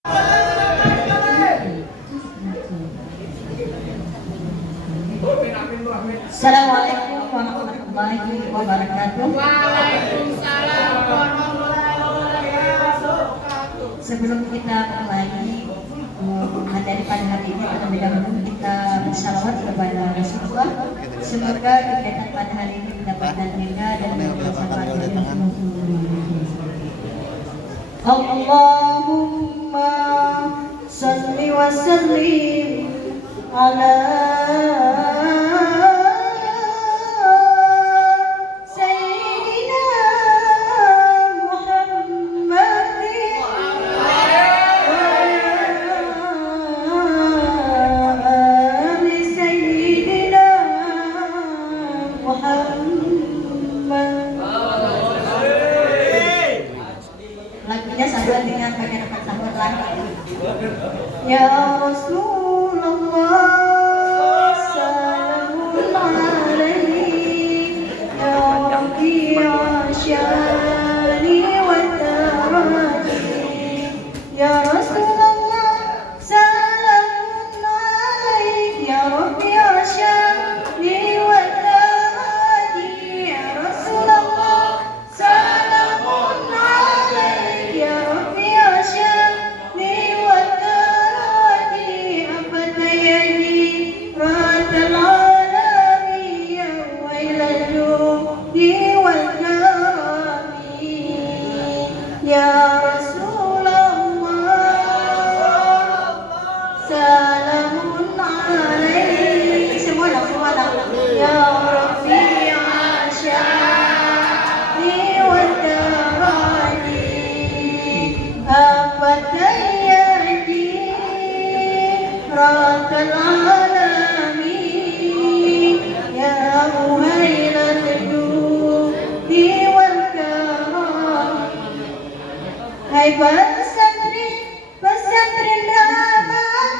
Assalamualaikum warahmatullahi wabarakatuh. Waalaikumsalam warahmatullahi wabarakatuh. Sebelum kita mulai materi pada hari ini, terlebih dahulu kita bersalawat kepada Rasulullah. Semoga kegiatan pada hari ini mendapatkan berkah dan bermanfaat bagi Allahumma shalli wa sallim ala lagunya sama dengan bagian apa sahur lagi. Ya Rasulullah salamun alaihi ya Rabbi asyani wa tarani ya Rasulullah salamun alaihi ya Rabbi asyani wa tarani ya Rasulullah salamun alaihi ya Rabbi asyani wa tarani abatayani ratal alami ya wailaluhi wal karami ya Rasulullah salamun alaihi semua ya Rabbi asyani wa tarani abatayani ratal alami ya wailaluhi wal karami. Hai pesantren Ramadan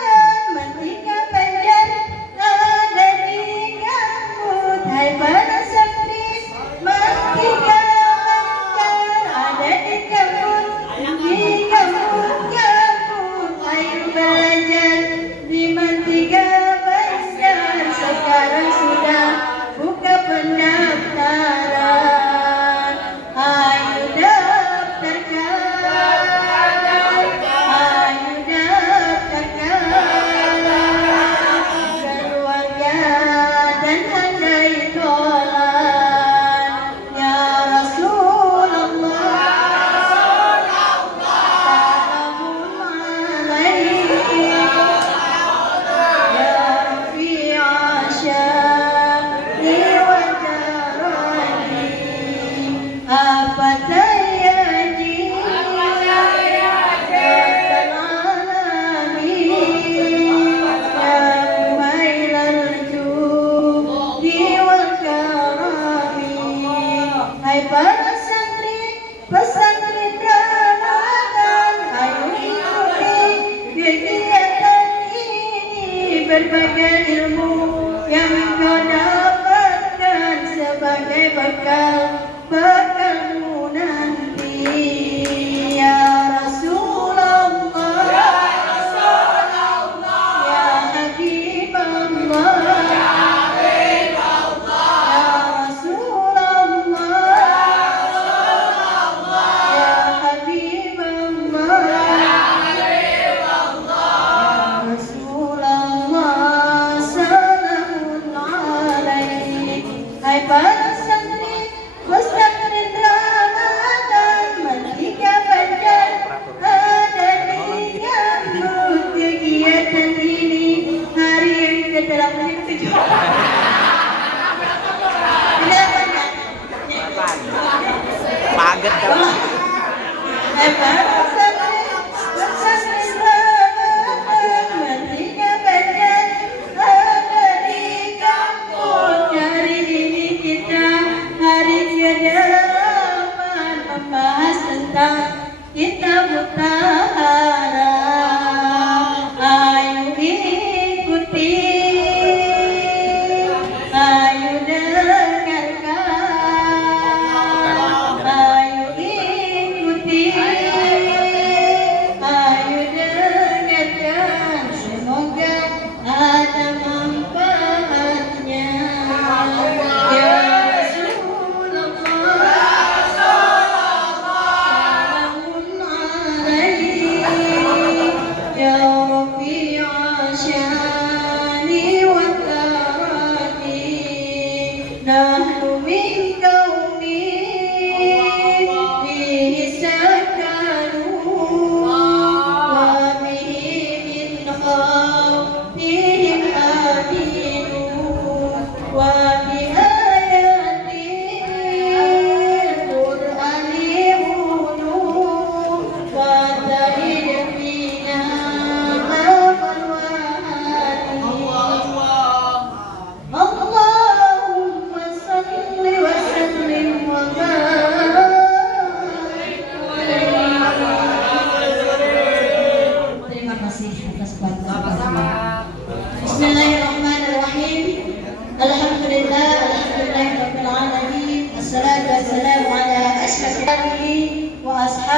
Merdeka Banjar ada di Gambut. Hai pesantren Merdeka Banjar ada di Gambut, Gambut. Ayo belajar di Merdeka Banjar. Sekarang sudah buka pendaftaran. Ayo daftarkan, ayo daftarkan keluarga dan handai tolan. Ya Rasulullah salamun alaihi ya Rabbi asyani wa tarani abatayani ratal alami ya wailal judi wal karami. Hai pesantren Ramadan, ayo ikuti kegiatan ini. Berbagai ilmu yang kau dapatkan sebagai bekalmu nanti. Ya Rasulullah ya Habibullah ya Rasulullah ya Habibullah ya Rasulullah salamun alaihi. Hai pesantren Ramadan Merdeka Banjar ada di Gambut. Kegiatan ini hari yang ke-87. Paget kan? Hai pesantren Ramadan Merdeka Banjar ada di Gambut. Hari ini kita hari ke-8 membahas tentang kitab mutahara. Ayo ikuti, ayo dengarkan, ayo ikuti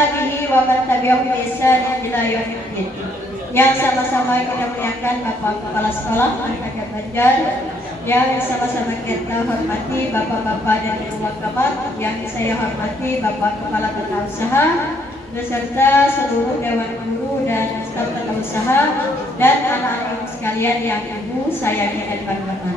alihi wa man tabi'ahum bi ihsan ila yaumiddin. Yang sama-sama kita muliakan Bapak Kepala Sekolah Angkatan Banjar, yang sama-sama kita hormati Bapak-bapak dan Ibu Wakamat, yang saya hormati Bapak Kepala Tata Usaha beserta seluruh dewan guru dan staf tata usaha dan anak-anak ibu sekalian yang ibu sayangi dan banggakan.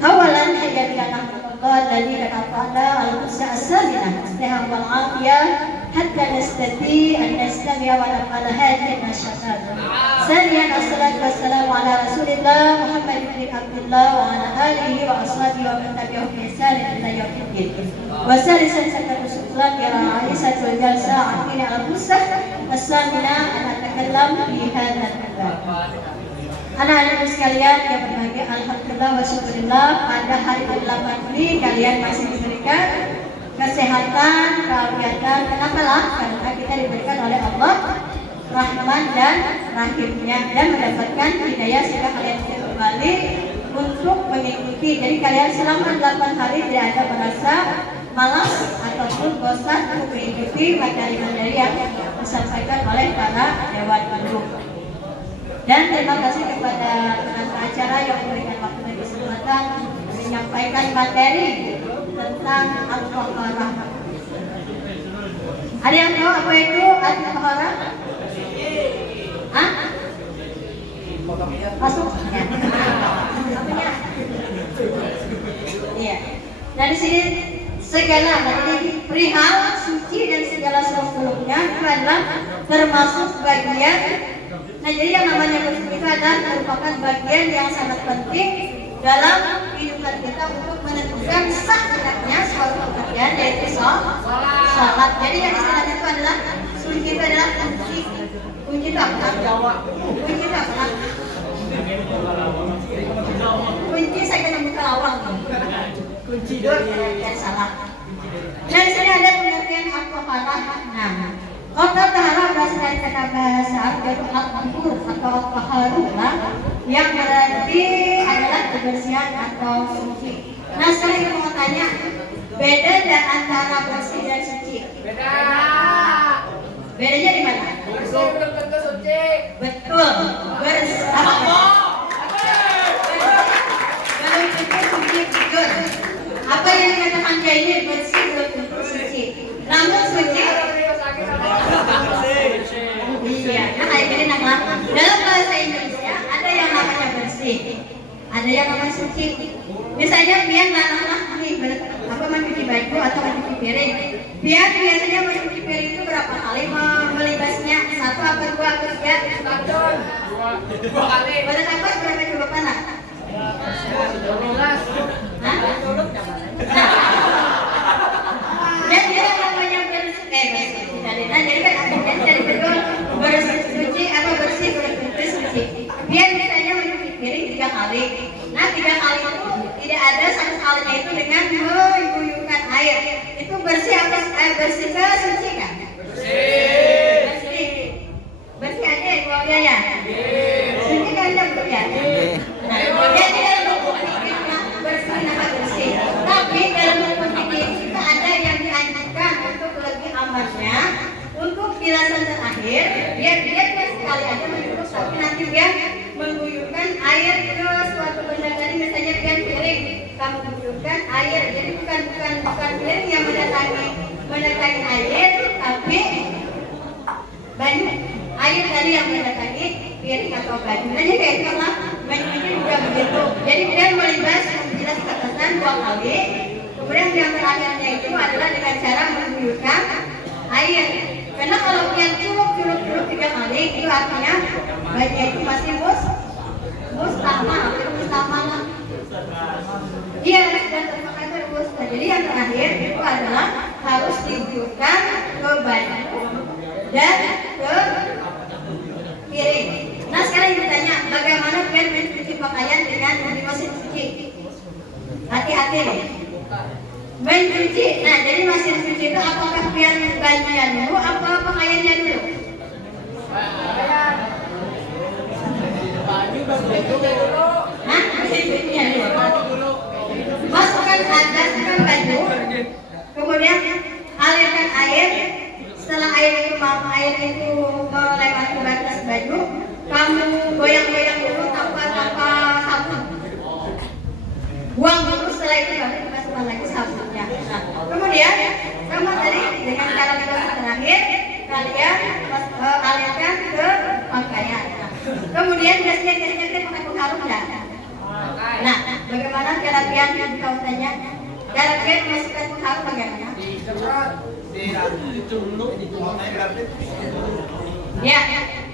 Awalan hayyana Allah alladzi qad al-usaha as-saminah istiham wal afiyah hatta nastati an nastami'a wa naqala hadhihi nashatat. Saniyan assalatu wassalamu ala Rasulillah Muhammad bin Abdullah wa ala alihi wa ashabihi wa man tabi'ahum bi ihsan ila yaumiddin. Wa salisan sakatu syukran ya Aisyah jalsa akhirnya al-usaha as-saminah an atakallam fi hadzal mabab. Anak-anak sekalian yang berbahagia, alhamdulillah wa syukurillah, pada hari ke-8 ini kalian masih diberikan kesehatan, keafiatan. Kenapa lah? Karena kita diberikan oleh Allah Rahman dan Rahimnya dan mendapatkan hidayah sehingga kalian bisa kembali untuk mengikuti. Jadi kalian selama 8 hari tidak ada merasa malas ataupun bosan untuk mengikuti materi-materi yang disampaikan oleh para dewan guru. Dan terima kasih kepada pengatur acara yang memberikan waktu dan kesempatan menyampaikan materi tentang Al-Baqarah. Ada yang tahu apa itu Al-Baqarah? Hah? Masuk? Ya. Apanya? Iya. Nah di sini segala perihal suci dan segala seluk-beluknya itu adalah termasuk bagian. Nah jadi yang namanya bersuci itu adalah merupakan bagian yang sangat penting dalam kehidupan kita untuk menentukan sah tidaknya suatu pekerjaan, yaitu sholat. Jadi yang istilahnya itu adalah suci itu adalah kunci. Kunci itu apa? Kunci itu apa? Kunci saya kena buka lawang. Kunci dan salah. Nah di sini ada pengertian Al-Baqarah. Nah, Kota Tahara berasal dari kata bahasa Arab yaitu al-tahur atau al-taharullah yang berarti adalah kebersihan atau suci. Nah sekarang kita mau tanya, beda dan antara bersih dan suci? Beda. Bedanya di mana? Bersih belum tentu suci. Betul. Bersih. Belum tentu suci, betul. Apa yang dikatakan ini bersih belum tentu suci. Namun suci. Iya, nah kayak gini nama. Dalam bahasa Indonesia ada yang namanya bersih, ada yang namanya suci. Misalnya pian lanang nih apa mencuci baju atau mencuci piring. Pian biasanya mencuci piring itu berapa kali melibasnya? 1 apa 2 atau 3? 2 kali. Pada kapas berapa coba panah? 12. Hah? Dan dia namanya bersih, bersih. Nah jadi kan artinya dari betul bersih suci apa bersih bersih suci. Biar misalnya mencuci piring 3 kali. Nah 3 kali itu tidak ada satu kalinya itu dengan mengguyurkan air. Itu bersih apa bersih ke suci kan? Bersih. Bersih. Bersih aja keluarga ya. Suci kan ada betul ya. Nah jadi dalam hukum fikih bersih nama bersih. Tapi dalam hukum fikih kita ada yang dianjurkan untuk lebih amannya. Untuk jelasan terakhir, biar sekali aja menurut tapi nanti dia mengguyurkan air ke suatu benda tadi, misalnya pian piring, kamu guyurkan air, jadi bukan piring yang mendatangi air, tapi baju air tadi yang mendatangi piring atau baju. Nah jadi kayak itulah mencuci juga begitu. Jadi dia melibas menjelas katakan 2 kali, kemudian yang terakhirnya itu adalah dengan cara mengguyurkan air. Karena kalau pian curug 3 kali itu artinya bajunya itu masih mustahmal. Iya, sudah terpakai terus. Jadi yang terakhir itu adalah harus diguyurkan ke baju dan ke piring. Nah sekarang ditanya bagaimana pian mencuci pakaian dengan di mesin cuci. Hati-hati nih. Mencuci. Nah jadi mesin cuci itu apakah pian bajunya dulu apa pakaiannya dulu? Dulu. Hah? Mesin cucinya dulu. Masukkan baju, kemudian alirkan air. Setelah air itu Bagaimana cara biar kau tanya? Cara biar memasukkan pengharum bagaimana? Ya,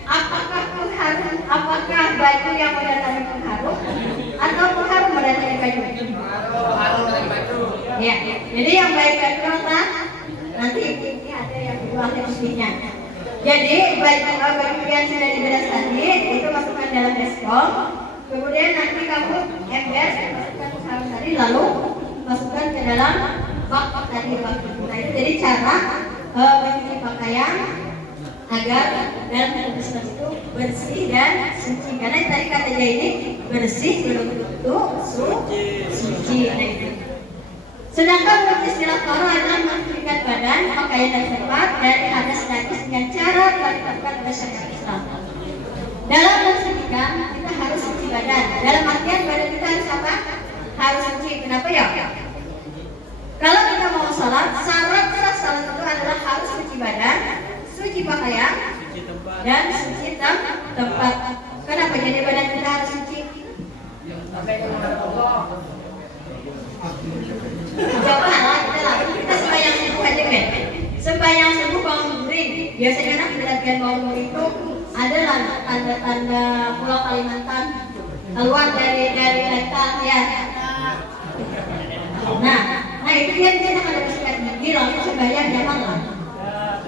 apakah pengharum? Apakah baju yang mendatangi pengharum atau pengharum mendatangi baju? Ya, jadi yang baik baju apa? Nanti ini ada yang dua fungsinya. Jadi baju yang sudah diberes tadi itu masukkan dalam baskom. Kemudian nanti kamu ember masukkan pengharum tadi lalu masukkan ke dalam bak tadi bak. Nah itu jadi cara mencuci pakaian agar dalam baskom itu bersih dan suci. Karena tadi katanya ini bersih belum tentu suci. Sedangkan untuk istilah toro adalah mensucikan badan, pakaian dan tempat dari hadas najis dengan cara dilakukan oleh syariat Islam. Dalam mensucikan kita harus suci badan. Dalam artian badan kita harus apa? Harus suci. Kenapa ya? Kalau kita mau sholat, syarat salat itu adalah harus suci badan, suci pakaian, dan suci tempat. Kenapa jadi badan kita harus suci? Coba kita sembahyang subuh aja kan? Sembahyang subuh bangun guring. Biasanya kan di latihan bangun guring itu ada tanda-tanda Pulau Kalimantan keluar dari letak ya. Nah itu dia kita ada bersikat gigi langsung sembahyang jangan lah.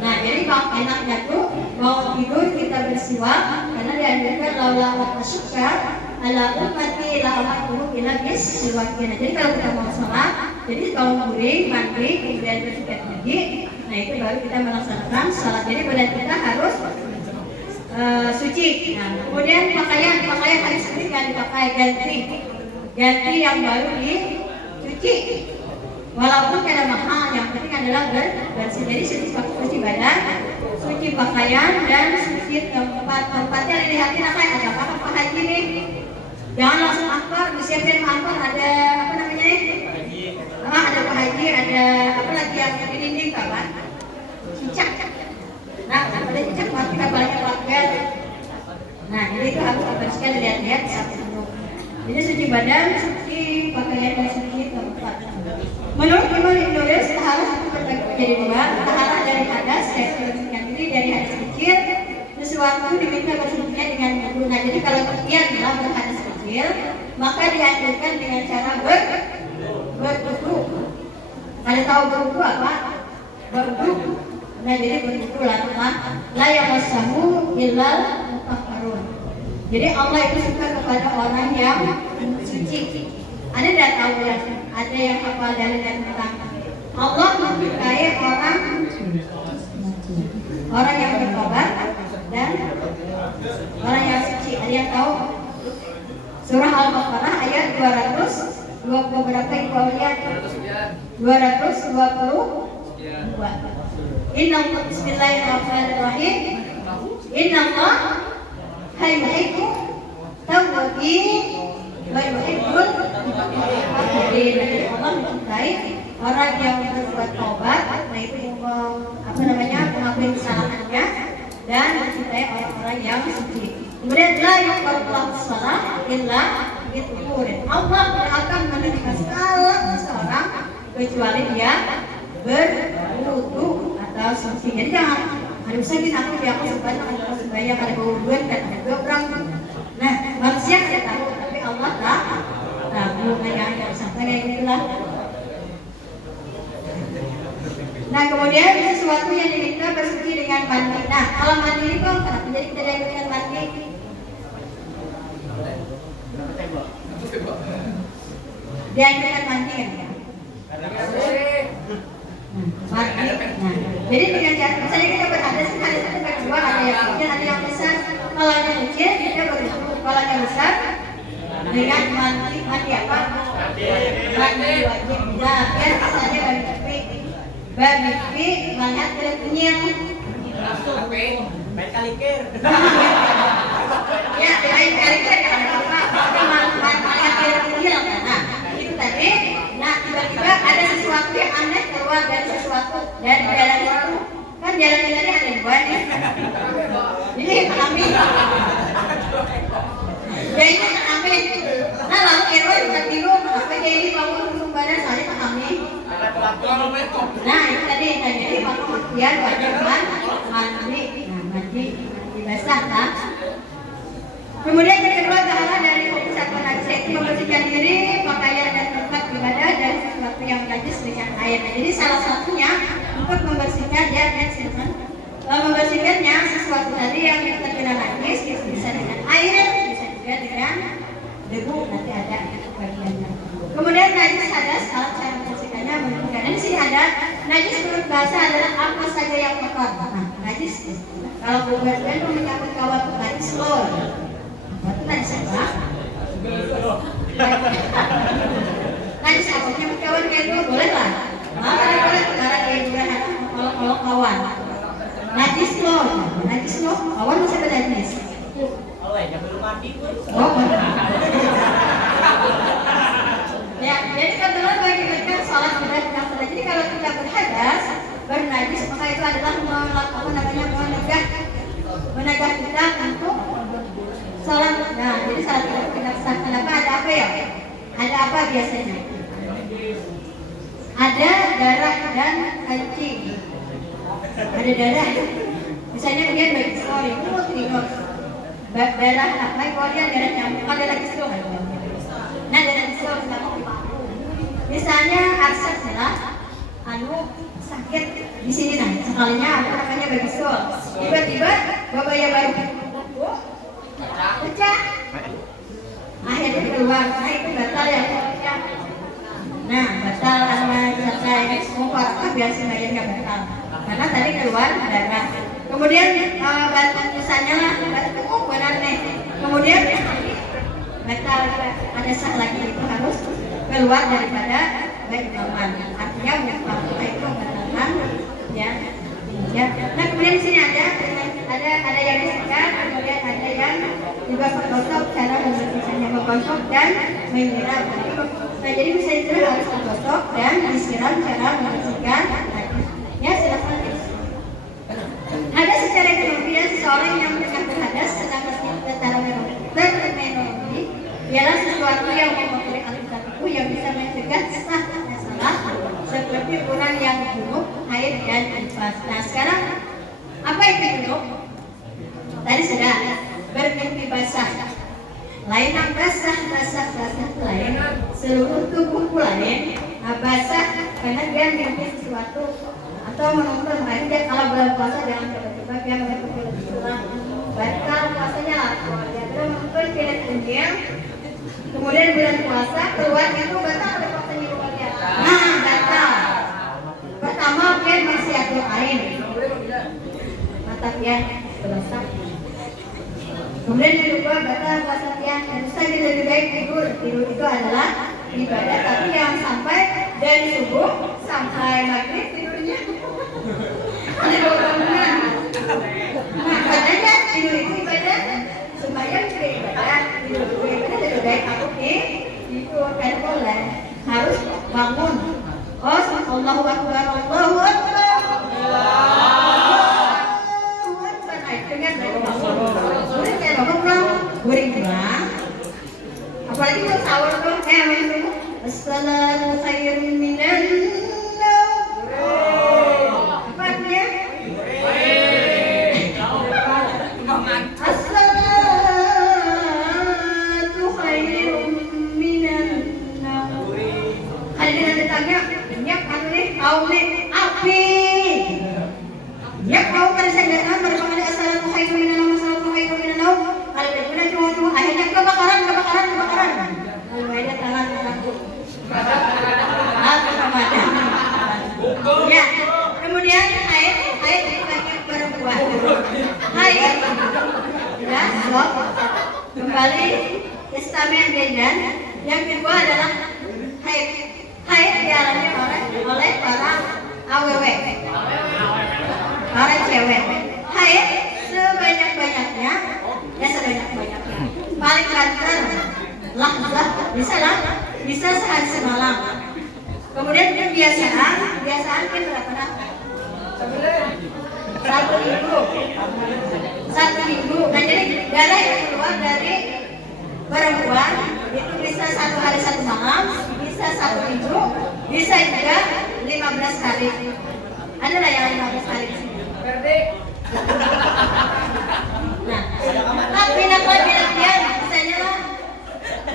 Nah jadi kalau enaknya tuh mau tidur kita bersiwak karena dianjurkan laula masyukka ala ummati la amatuhu ila biswakin. Jadi kalau kita mau sholat, jadi kalau guring, mandi, kemudian bersikat gigi, nah itu baru kita melaksanakan sholat. Jadi badan kita harus suci. Nah, kemudian pakaian hari ini kan dipakai ganti yang baru dicuci. Walaupun kada mahal, yang penting adalah bersih. Jadi suci badan, suci pakaian dan suci tempatnya dilihatin ada apa haji nih. Jangan langsung akbar, disiapin akbar ada apa namanya nih? Ada Pak Haji, ada apa lagi yang di dinding kawan? Cicak. Nah, ada cicak mati kapalnya pakai. Nah, jadi itu harus bersihkan dilihat-lihat satu dulu. Jadi suci badan, suci pakaian dan suci tempat. Menurut Imam Ibnu Nuris, taharah itu terbagi menjadi dua. Taharah dari hadas, yaitu membersihkan diri dari hadas kecil. Sesuatu diminta bersucinya dengan wudu. Nah, jadi kalau dia bilang berhadas kecil, maka dianjurkan dengan cara berwudu. Ada tahu berwudu apa? Berwudu. Nah, jadi berwudu la yamassahu illal mutahharun. Jadi Allah itu suka kepada orang yang suci. Ada tidak tahu ya? Ada yang hafal dalil dan tentang Allah menyukai orang yang bertobat dan orang yang suci. Ada yang tahu? Surah Al-Baqarah ayat 220 berapa itu ayat? 222. Innallaha bismillahirrahmanirrahim. Innallaha yuhibbu tawwabin wa yuhibbul mutatahhirin. Allah mencintai orang yang berbuat taubat, nah itu mengakui kesalahannya dan mencintai orang-orang yang suci. Kemudian la yuqbalullahu shalah illa bituhurin. Allah tidak akan menerima salah seseorang kecuali dia berwudu atau suci. Jadi jangan harusnya kita aku sembahyang ada berwuduan dan ada orang. Nah manusia tidak tahu tapi Allah tahu. Hanya sampai kayak gitulah. Nah kemudian sesuatu yang diminta bersuci dengan mandi. Nah kalau mandi ini kok kenapa jadi kita dengan mandi? Dianjurkan mandi kan ya? Mandi. Nah, jadi dengan cara misalnya kita berhadas itu ada dua, ada yang kecil, ada yang besar. Kalau yang kecil kita berwudu, kalau yang besar dengan mandi apa? Mandi wajib. Nah, biar misalnya bagi melihat kenyang. Main kalikir. Ya, main kalikir kan apa? Melihat kenyang. Nah, itu tadi. Nah, tiba-tiba ada sesuatu yang aneh keluar dari sesuatu dan di dalam itu kan jalan tadi ada dua nih. Ini kami. Jadi kami, nah lalu eroi bukan biru, apa jadi bangun langsung badan saya kami. Nah itu tadi, jadi waktu kemudian wajibkan mandi, mandi basah kan. Kemudian yang kedua adalah dari fokus atau najis itu membersihkan diri, pakaian dan tempat ibadah dari sesuatu yang najis dengan air. Jadi salah satunya untuk membersihkan dia dan silakan. Membersihkannya sesuatu tadi yang terkena najis bisa dengan air, bisa juga dengan debu, nanti ada bagiannya. Kemudian najis hadas, kalau cara membersihkannya menentukan. Di sini ada najis menurut bahasa adalah apa saja yang kotor. Nah, najis. Kalau bukan itu menyangkut kawat najis loh. Itu najis apa? Najis apa? Menyangkut kawan kayak itu boleh lah. Boleh karena dia juga kalau kawan. Najis loh, kawan masih ada najis. Oh, yang belum mati tuh. Oh, ya, jadi kalau bagi mereka sholat berat yang berat. Jadi kalau kita berhadas bernajis maka itu adalah menegah kita untuk sholat. Nah, jadi saat kita sah, kenapa ada apa ya? Ada apa biasanya? Ada darah dan kencing. Ada darah. Misalnya kemudian bagi story, tengok darah apa? Kemudian darah nyamuk, ada lagi story. Nah, darah story misalnya arsat lah, sakit di sini nah, sekalinya apa namanya bagi story. Tiba-tiba babaya baru pecah, akhirnya keluar. Nah itu batal ya. Nah batal karena saya kompor biasanya nggak batal karena tadi keluar darah. Kemudian batu misalnya lah batu benar nih. Kemudian batal ada sah lagi itu harus keluar daripada baik lawan. Artinya waktu itu batalkan ya. Ya. Nah kemudian di sini ada yang disikat, kemudian ada yang juga bergosok cara membersihkannya, menggosok dan menyiram. Nah jadi bisa disiram harus menggosok dan disiram cara membersihkan. Ya silakan. Ada secara ekonomi dan seseorang yang tengah berhadas sedang secara terminologi ialah sesuatu yang mengotori aturan itu yang bisa mencegah sahnya salah seperti orang yang junub, haid dan nifas. Nah sekarang apa itu junub? Tadi sudah bermimpi basah. Lain yang basah lain. Seluruh tubuhku lain. Basah karena dia mimpi sesuatu atau menonton. Nah dia kalau bulan puasa jangan tiba-tiba dia mengikuti Rasulullah. Batal puasanya lah. Dia menonton film dunia. Kemudian bulan puasa keluar itu batal ada puasanya keluarnya. Nah batal. Pertama dia masih ada air. Mata dia berdosa. Kemudian yang kedua batal puasa tiang. Dan saja lebih baik tidur. Tidur itu adalah ibadah, tapi jangan sampai dari subuh sampai maghrib tidurnya. Ada bangunan. Nah katanya tidur itu ibadah. Sembahyang juga ibadah. Tidur itu ibadah lebih baik aku tidur kan boleh. Harus bangun. Oh, Allahu Akbar, Allahu Akbar. Goreng pulang. Apalagi kalau sahur tuh, Assalamu khairun minan naum. Apa artinya? Assalatu khairun minan naum. Ada dengan tetangga, nyak anu nih, tahu nih, api. Nyak tahu kan saya nggak tahu berpengaruh assalamu khairun minan naum, assalamu khairun minan naum. Kalau dia cuma akhirnya kebakaran. Mulainya tangan aku. Ya, kemudian haid banyak perempuan. Haid, ya, kembali testament dan yang kedua adalah haid. Haid dialami oleh para aww, para cewek. Haid sebanyak-banyaknya, ya sebanyak-banyaknya. Paling banter, lahzah, bisa sehari semalam. Kemudian kebiasaan kan berapa? 1 minggu. Nah jadi darah yang keluar dari perempuan itu bisa 1 hari 1 malam, bisa 1 minggu, bisa juga 15 hari. Ada lah yang 15 hari di sini. Nah, tapi nakal bilang dia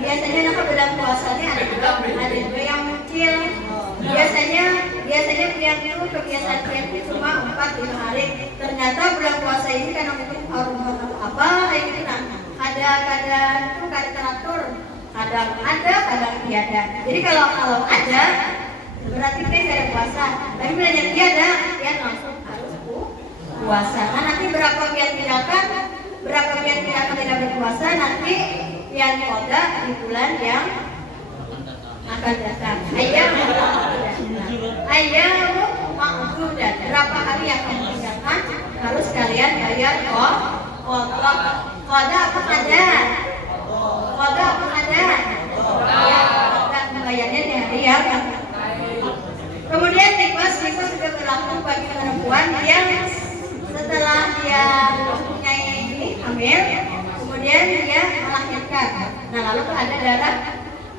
biasanya nakal bilang puasanya ada juga yang muncul. Biasanya biang itu kebiasaan biang itu cuma 4-5 hari. Ternyata bulan puasa ini karena mungkin hormon apa kayak gitu, nah kadang itu kadang teratur, kadang ada, kadang tiada. Jadi kalau ada berarti dia ada puasa. Tapi bila yang tiada, dia langsung harus puasa. Nah nanti berapa biar tidak tidak berpuasa, nanti yang koda di bulan yang akan datang. Ayam ma'dudat. Berapa hari yang akan meninggalkan harus kalian bayar koda apa ada? Koda apa ada? Ya, koda membayarnya di hari yang. Kemudian nifas juga berlaku bagi perempuan yang setelah dia mempunyai hamil, kemudian dia melahirkan. Nah lalu ada darah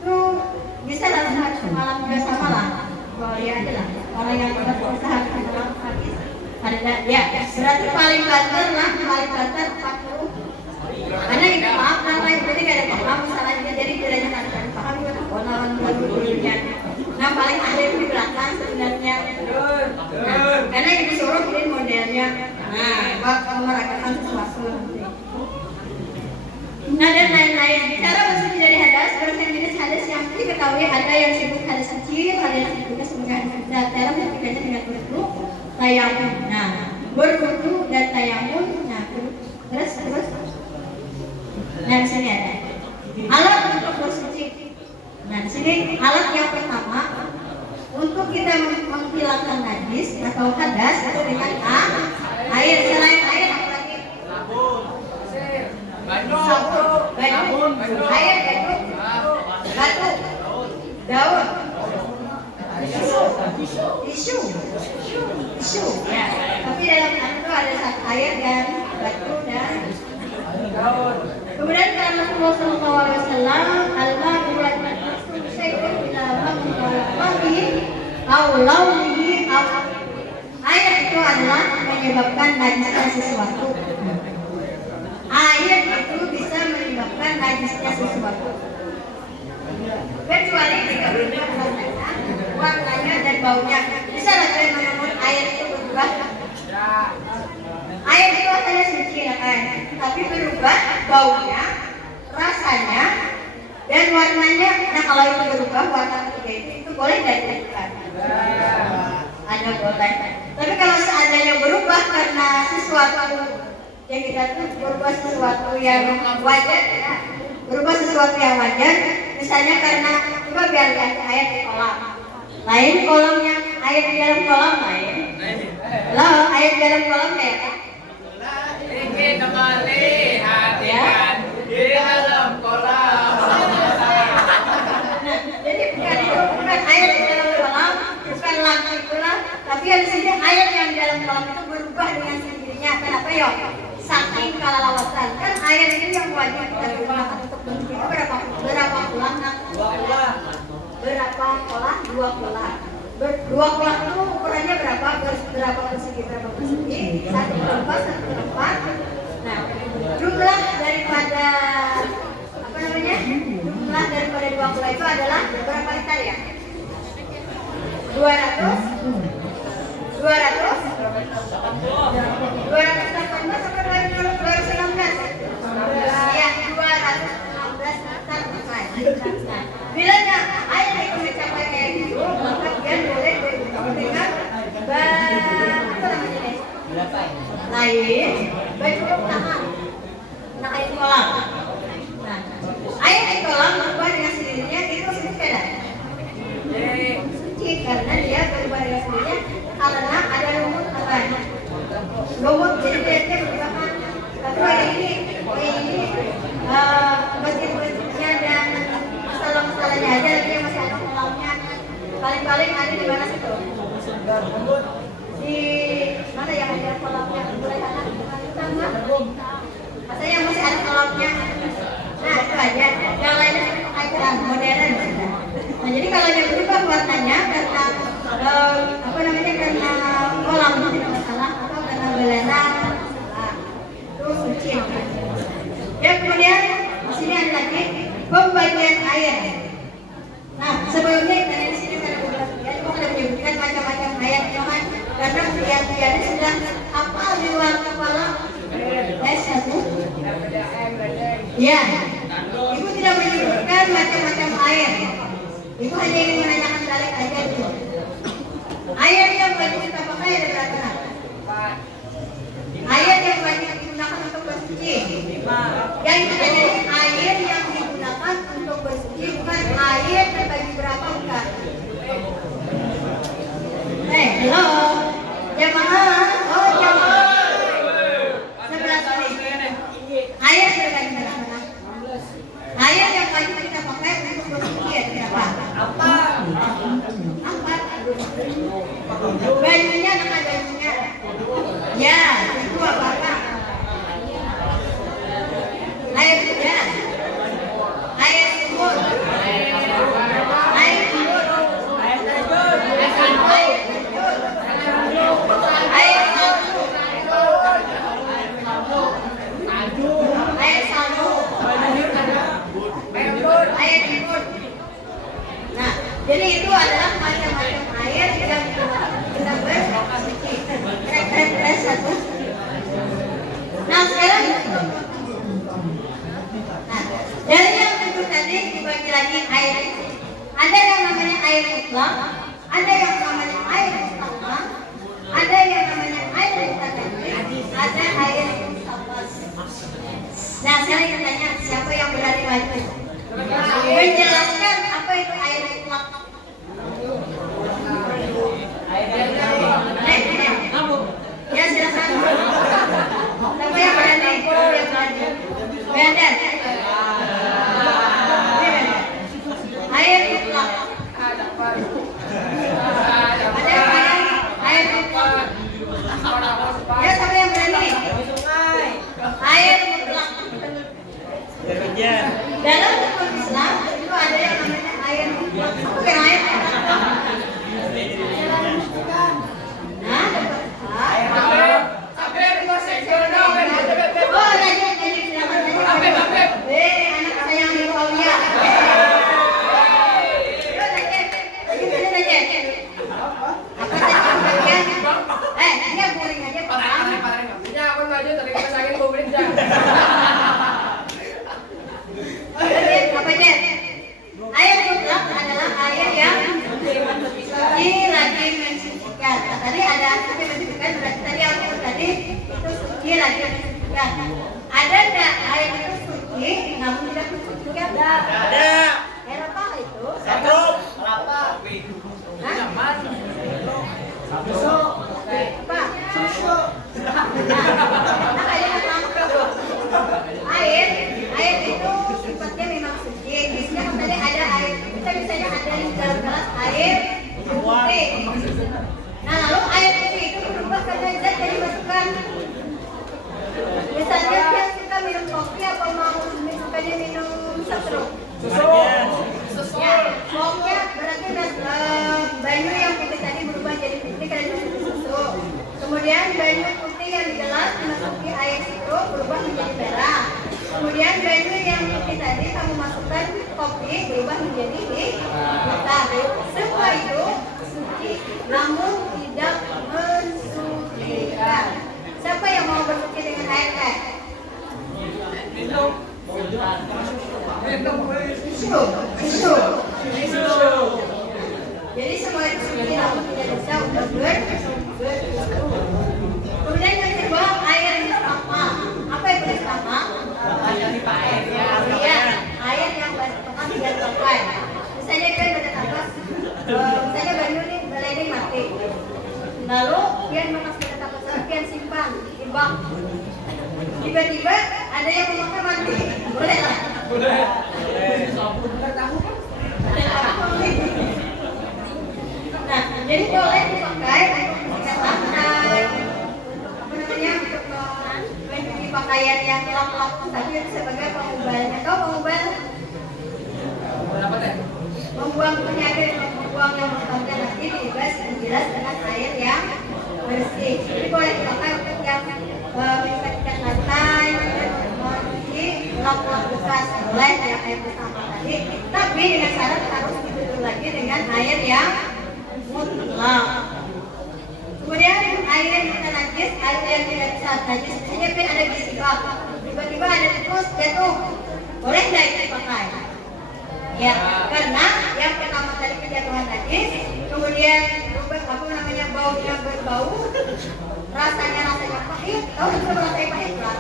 tuh bisa langsung harus malam juga sama lah. Kalau dia aja lah, kalau yang berusaha malam habis ada ya. Berarti paling banter 40. Karena itu maaf, karena itu jadi gak ada paham misalnya jadi tidaknya ada paham juga konawan dulunya. Nah paling ada di belakang sebenarnya. Karena yang disuruh ini modelnya. Nah, waktu merasakan sesuatu. Nah dan lain-lain. Cara bersih dari hadas, bersih jenis hadas yang diketahui ada yang disebut hadas kecil, ada yang disebut sebagai hadas besar. Cara berbedanya dengan berwudu, tayamum. Nah, berwudu dan tayamum. Nah, terus. Nah di sini ada alat untuk bersuci. Nah di sini alat yang pertama untuk kita menghilangkan najis atau hadas itu dengan air. Selain air apa lagi? Sabun, air, batu, daun, tisu. Ya. Tapi dalam itu ada air dan batu dan daun. Kemudian karena Rasulullah SAW al-ma'u air itu adalah menyebabkan najisnya sesuatu. Air itu bisa menyebabkan najisnya sesuatu. Kecuali jika berubah warnanya dan baunya. Bisa lah kalian menemukan air itu berubah. Air itu asalnya suci ya kan, tapi berubah baunya, rasanya, dan warnanya. Nah kalau itu berubah warna ketiga itu boleh tidak dilakukan? Hanya boleh. Tapi kalau seandainya berubah karena sesuatu yang kita tuh berubah sesuatu yang wajar, ya. Berubah sesuatu yang wajar, misalnya karena coba biar lihat air di kolam, lain kolamnya air di dalam kolam lain. Loh, air di dalam kolam ya? Ingin melihat di dalam kolam. Jadi bukan air di dalam kolam, bukan langsung itulah, tapi yang di sini air yang di dalam kolam itu berubah dengan sendirinya. Kenapa ya? Saking kalalawasan. Kan air ini yang wajib kita gunakan untuk bersuci itu berapa kolam? Berapa kolam? 2 kolam. 2 kolam itu ukurannya berapa persegi? 1/4. Nah, jumlah daripada jumlah daripada 2 kolam itu adalah berapa liter ya? 200 218 atau 216? Ya, 216 liter. Bila air itu mencapai kayak gitu, maka dia boleh dengan lain bercukup tangan. Nah, air kolam. Nah, air di kolam berubah dengan sendirinya itu suci tidak? Suci karena dia berubah dengan sendirinya karena ada lumut apa? Lumut jadi dia berubah kan. Tapi ini mesin-mesinnya dan masalah-masalahnya aja lagi yang masih ada kolamnya. Paling-paling ada di mana situ? Di mana yang ada kolamnya? Mulai ada sama. Masa yang masih ada kolamnya? Nah itu aja. pemakaian air. Nah, sebelumnya kita di sini kan ada menyebutkan macam-macam air, cuman karena pilihan-pilihannya sudah hafal di luar kepala. S1. Ya, Ibu tidak menyebutkan macam-macam air. Ibu hanya ingin menanyakan balik aja itu. Air yang wajib kita pakai ada berapa? Air yang wajib digunakan untuk bersuci. Yang kita jadi air yang digunakan untuk bersuci, bukan air terbagi berapa, bukan. Halo, jamaah. Oh, jamaah. Sebelah sini. Air terbagi berapa? Air yang wajib kita pakai untuk bersuci ada berapa? Apa? Bajunya, nama bajunya. Ya, itu apa? Air hujan, air sumur, air sumur, air terjun, air salju, air salju, air timbun. Nah, jadi itu adalah macam-macam air yang kita bersuci. Keren satu. Nah, sekarang dari yang kedua tadi dibagi lagi air. Ada yang namanya air mutlak, ada yang namanya air mustaqam, ada yang namanya air mutatabbir, ada air mustaqbas. Nah, sekarang kita tanya siapa yang berani maju menjelaskan apa itu air mutlak. Ya, silakan. Siapa yang berani? Yang maju. Benden. Air mutlak. Ada yang berani? Air mutlak. Ya, siapa yang berani? Air mutlak. Dalam hukum Islam itu ada yang namanya air mutlak. Bukan air mutlak. Nah, oh, lanjut, silakan. Anak saya yang Ibu Aulia. Apa saja bagian? Dia boring aja, Pak. Aku lanjut tadi kita sakit publik jangan. Apa aja? Air mutlak adalah air yang suci rajin mensucikan. Nah, tadi ada suci mensucikan, berarti tadi aku tadi itu suci rajin mensucikan. Ada enggak air itu suci namun tidak mensucikan? Ada. Air apa itu? Satu. Kelapa. Hah? Susu. Apa? Susu. Nah, air itu sifatnya memang suci. Biasanya tadi ada air, kita misalnya ada di dalam gelas air putih. Nah, lalu air putih itu berubah karena zat yang dimasukkan. Misalnya dia suka minum kopi apa mau sukanya minum susu. Ya, koknya berarti banyu yang putih tadi berubah jadi putih karena susu. Kemudian banyu putih yang di gelas dimasuki air itu berubah menjadi merah. Kemudian banyu yang putih tadi kamu masukkan kopi berubah menjadi hitam. Semua itu suci, namun tidak mensucikan. Siapa yang mau bersuci dengan air teh? Susu. Jadi semua itu suci, namun tidak bisa untuk bersuci. Kemudian yang kedua air mustaqam. Apa itu mustaqam? Iya, air yang bekas tidak pakai. Misalnya kan ada tapas, misalnya banyu nih balai mati. Lalu dia bekas ada tapas, dia simpan di bak. Tiba-tiba ada yang memakai mati, boleh lah? Boleh. Nah, jadi boleh dipakai untuk membersihkan lantai, untuk melindungi pakaian yang lap-lap, tapi itu sebagai pengubahannya. Tahu pengubah? Membuang penyakit, membuang yang bersangkutan nanti bebas dan jelas dengan air yang bersih. Jadi boleh dipakai untuk yang meningkatkan lantai, mencuci lap lap-lap bekas boleh yang air pertama tadi, tapi dengan syarat harus ditutup lagi dengan air yang mutlak. Kemudian air yang kita najis, air yang tidak bisa najis, misalnya kan ada istiqlal, tiba-tiba ada tikus jatuh, boleh nggak itu dipakai? Ya, karena yang pertama tadi kejatuhan najis, kemudian baunya berbau, rasanya pahit, tahu itu rasanya pahit kan?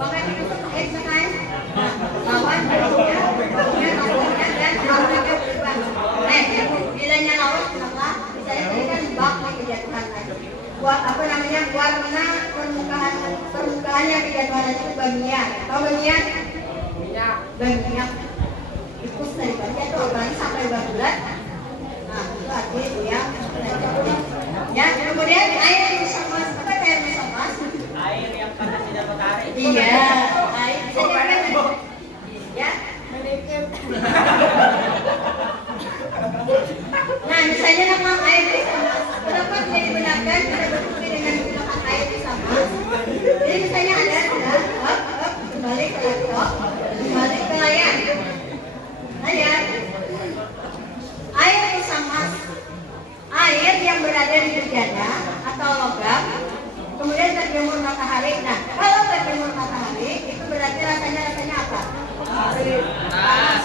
Bahkan itu pahit sekali. Lawan baunya rasanya dan rasanya berubah. Bilanya lawan kenapa? Misalnya tadi kan bak kejatuhan najis. Warna permukaannya kejatuhan najis itu bagian. Tahu bagian? Banyak. Tikus dari bagian itu apalagi sampai babulat. Nah, itu artinya yang ya, kemudian air yang musamas. Apa air musamas? Air yang panas tidak matahari. Iya, air bisa dipakai. Ya. Nah, misalnya nama air musamas. Kenapa tidak dibenarkan pada berfungsi dengan menggunakan air musamas? Jadi misalnya ada kembali ke laptop, kembali ke layar. Layar. Air musamas, air yang berada di bejana atau logam, kemudian terjemur matahari. Nah, kalau terjemur matahari, itu berarti rasanya apa? Panas.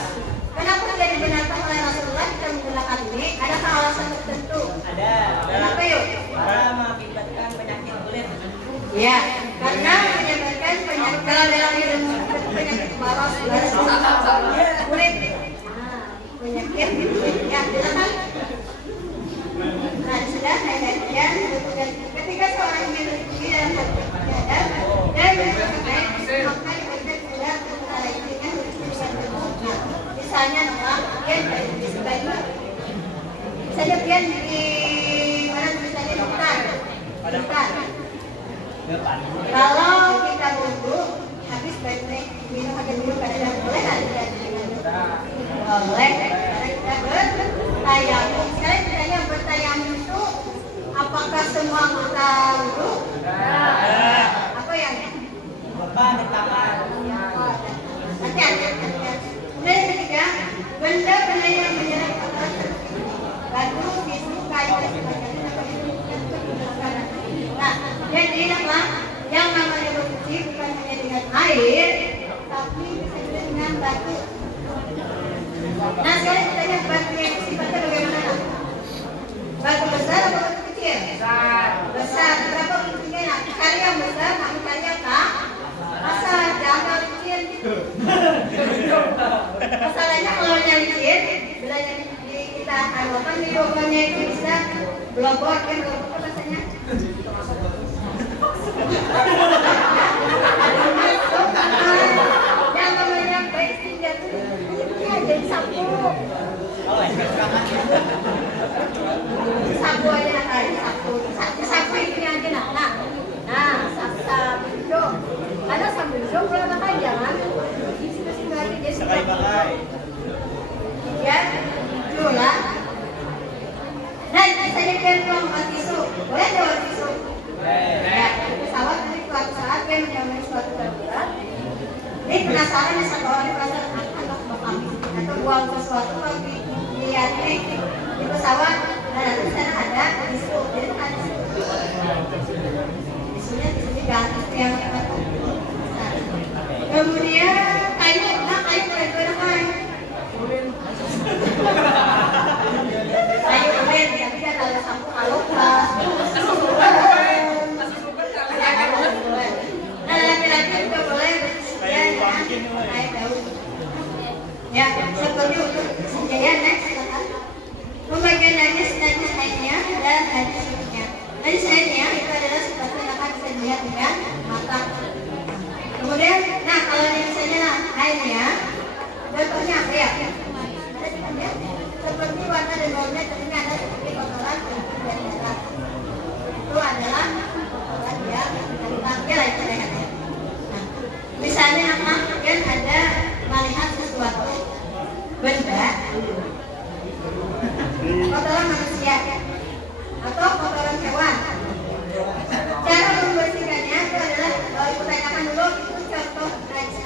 Kenapa tidak dibenarkan oleh Rasulullah kita menggunakan ini? Adakah alasan tertentu? Ada. Kenapa yuk? Para mengakibatkan penyakit kulit. Ya, karena menyebabkan penyakit kalau dalam ilmu penyakit baros kulit. Penyakit ya, silakan. Nah, sudah saya ketika seorang ingin berfungsi dalam ibadah dan menggunakan air, maka dibaca pula antara intinya misalnya pian di sebagian misalnya pian di mana misalnya dokter. Kalau kita wudhu habis baiknya minum aja dulu kadang boleh nggak boleh. Kita bertayamum. Sekarang ditanya bertayamum itu apakah semua anggota wudhu? Apa yang Beban di tangan. Hati-hati. Kemudian yang ketiga, benda-benda yang menyerang kotoran seperti batu, tisu, kayu dan sebagainya. Nah, jadi apa? Yang namanya bersuci bukan hanya dengan air, tapi bisa juga dengan batu. Nah, sekarang kita lihat batu yang sifatnya bagaimana? Batu besar atau batu kecil? Besar. Berapa bentuknya? Nah, cari yang besar, kami cari yang besar. Jangan licin. Masalahnya kalau yang licin, bila yang kita halukan di lubangnya itu bisa blobor, kan blobor apa rasanya? Yang namanya baik jatuh jadi sapu. Sapu aja kali, sapu ini aja nah. Nah, sapu hijau. Ada sapu hijau kalau makan jangan di situ aja jadi Sekali pakai. ya, jualan. Nah, misalnya kan uang tisu, boleh jual tisu. Ya, pesawat dari suatu saat dia mengalami suatu darurat. Ini penasaran ya satu orang penasaran anak bapak atau buang sesuatu kalau dilihat di pesawat. Nah, nanti sana ada tisu, jadi ada tisunya ganti yang kemudian kayu, nah kayu keren kayu. Kayu keren, tapi kan kalau sapu kalau nah laki-laki juga boleh bersedia dengan air daun. Ya, seperti untuk sejaya next. Pembagian najis airnya dan najis sucinya. Najis airnya itu adalah sesuatu yang akan bisa dilihat dengan mata. Kemudian, nah kalau misalnya airnya, contohnya apa ya? Seperti warna dan baunya tentunya ada seperti kotoran dan darah. Itu adalah kotoran yang tampil itu ya. Nah, misalnya apa? Kan ada melihat sesuatu benda kotoran manusia atau kotoran hewan. Cara membersihkannya itu adalah kalau ditanyakan dulu itu contoh najis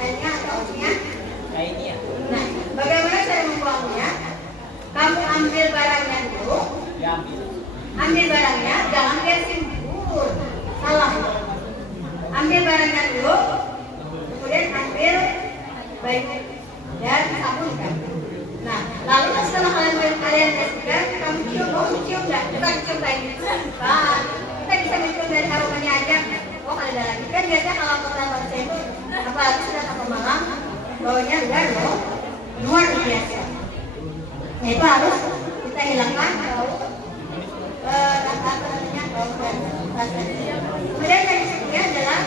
baik dan sabunkan. Nah, lalu setelah kalian bersihkan, kamu cium, cium nggak? Kita cium lagi. Nah, kita bisa mencium dari aromanya aja. Oh, ada lagi kan biasanya kalau kotoran manusia itu apalagi sudah sampai malam, baunya luar biasa. Nah, itu harus kita hilangkan bau apa namanya bau dan rasa. Kemudian yang ketiga adalah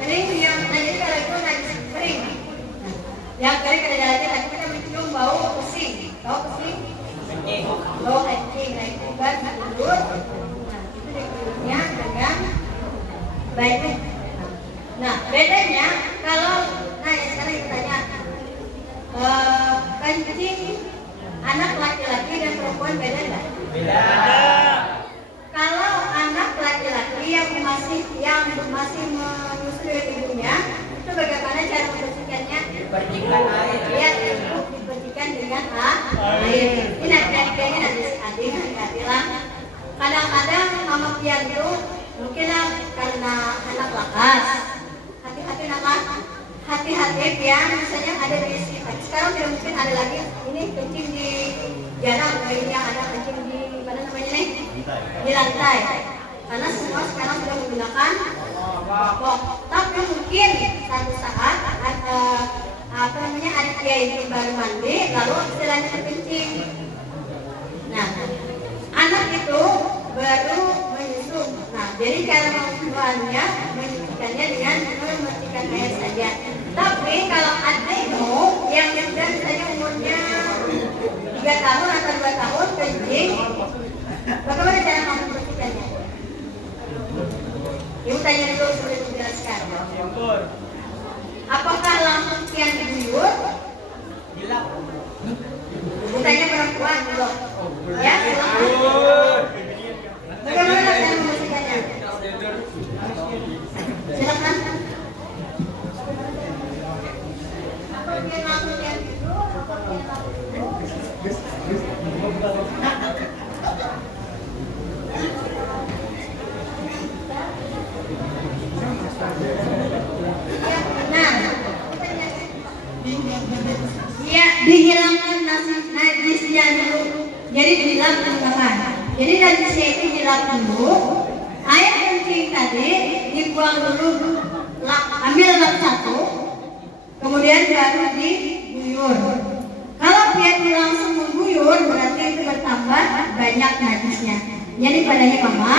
kering yang jadi kalau itu najis kering. Yang kering ada lagi lagi kita mencium bau pusing, bau kencing, nah itu kan mulut. Nah itu dikunyah dengan baik. Nah bedanya kalau sekarang kita tanya kencing anak laki-laki dan perempuan beda nggak? Beda. Kalau anak laki-laki yang masih menyusui ibunya, itu bagaimana cara membersihkannya? Dipercikan air. Ya, dibersihkan dengan air. Ini nanti adik hati-hatilah. Kadang-kadang mama pian itu mungkin karena anak lakas. Hati-hati pian, misalnya ada di sekarang tidak mungkin ada lagi ini kencing di jalan, ini yang ada kencing di mana namanya nih? Di lantai. Karena semua sekarang sudah menggunakan popok. Tapi mungkin satu saat adik dia itu baru mandi lalu istilahnya kencing. Nah, anak itu baru menyusu. Nah, jadi cara menguranginya menyusukannya dengan memasukkan air saja. Tapi kalau adikmu yang sudah misalnya umurnya 3 tahun atau 2 tahun kencing, bagaimana cara kamu membersihkannya? Ibu tanya dulu sebelum menjelaskan. Apakah langsung pian diguyur? Dilap. Ibu tanya perempuan belum? Ya, silakan. Bagaimana cara membersihkannya? Silakan. Apa dia langsung pian diguyur? Apa dia dihilangkan najisnya dulu. Jadi dilap teman-teman. Jadi najisnya itu dilap dulu. Air kencing tadi dibuang dulu. Ambil lap 1. Kemudian baru diguyur. Kalau dia langsung mengguyur berarti itu bertambah banyak najisnya. Jadi padanya mama,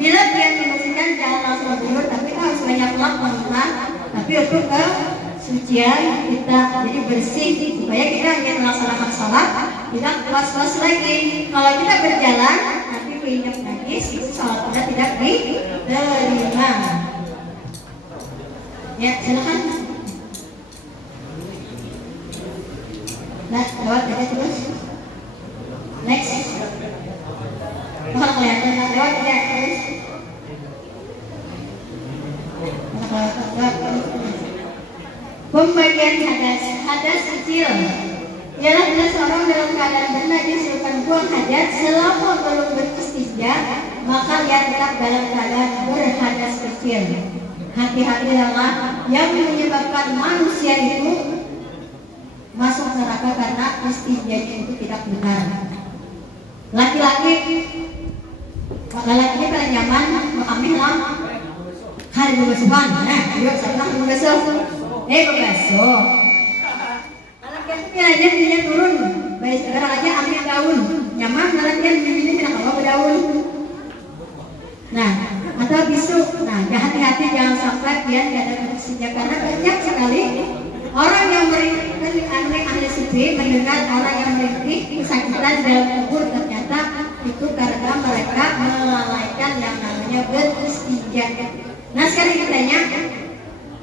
bila dia membersihkan jangan langsung mengguyur, tapi harus banyak lap teman-teman. Tapi untuk sucian kita jadi bersih supaya kita yang melaksanakan sholat tidak was-was lagi. Kalau kita berjalan nanti keinjak najis itu sholat kita tidak diterima. Ya silakan. Nah lewat aja terus. Next. Kalau kelihatan lewat aja terus. Pembagian hadas kecil ialah bila seorang dalam keadaan bernajis akan buang hajat selama belum beristinja, maka dia tetap dalam keadaan berhadas kecil. Hati-hatilah yang menyebabkan manusia itu masuk neraka karena istinjanya itu tidak benar. Laki-laki pada nyaman mengambil hari berbasuhan. Nah, yuk sekarang berbasuh. Berbasuh. Anak kecil aja dia turun. Baik sekarang aja ambil daun. Nyaman anak dia ini tidak mau berdaun. Nah, atau bisu. Nah, hati-hati jangan sampai dia tidak ada bersihnya karena banyak sekali orang yang ahli sufi mendengar orang yang merintih kesakitan dalam kubur ternyata itu karena mereka melalaikan yang namanya beristinja. Nah sekarang kita tanya,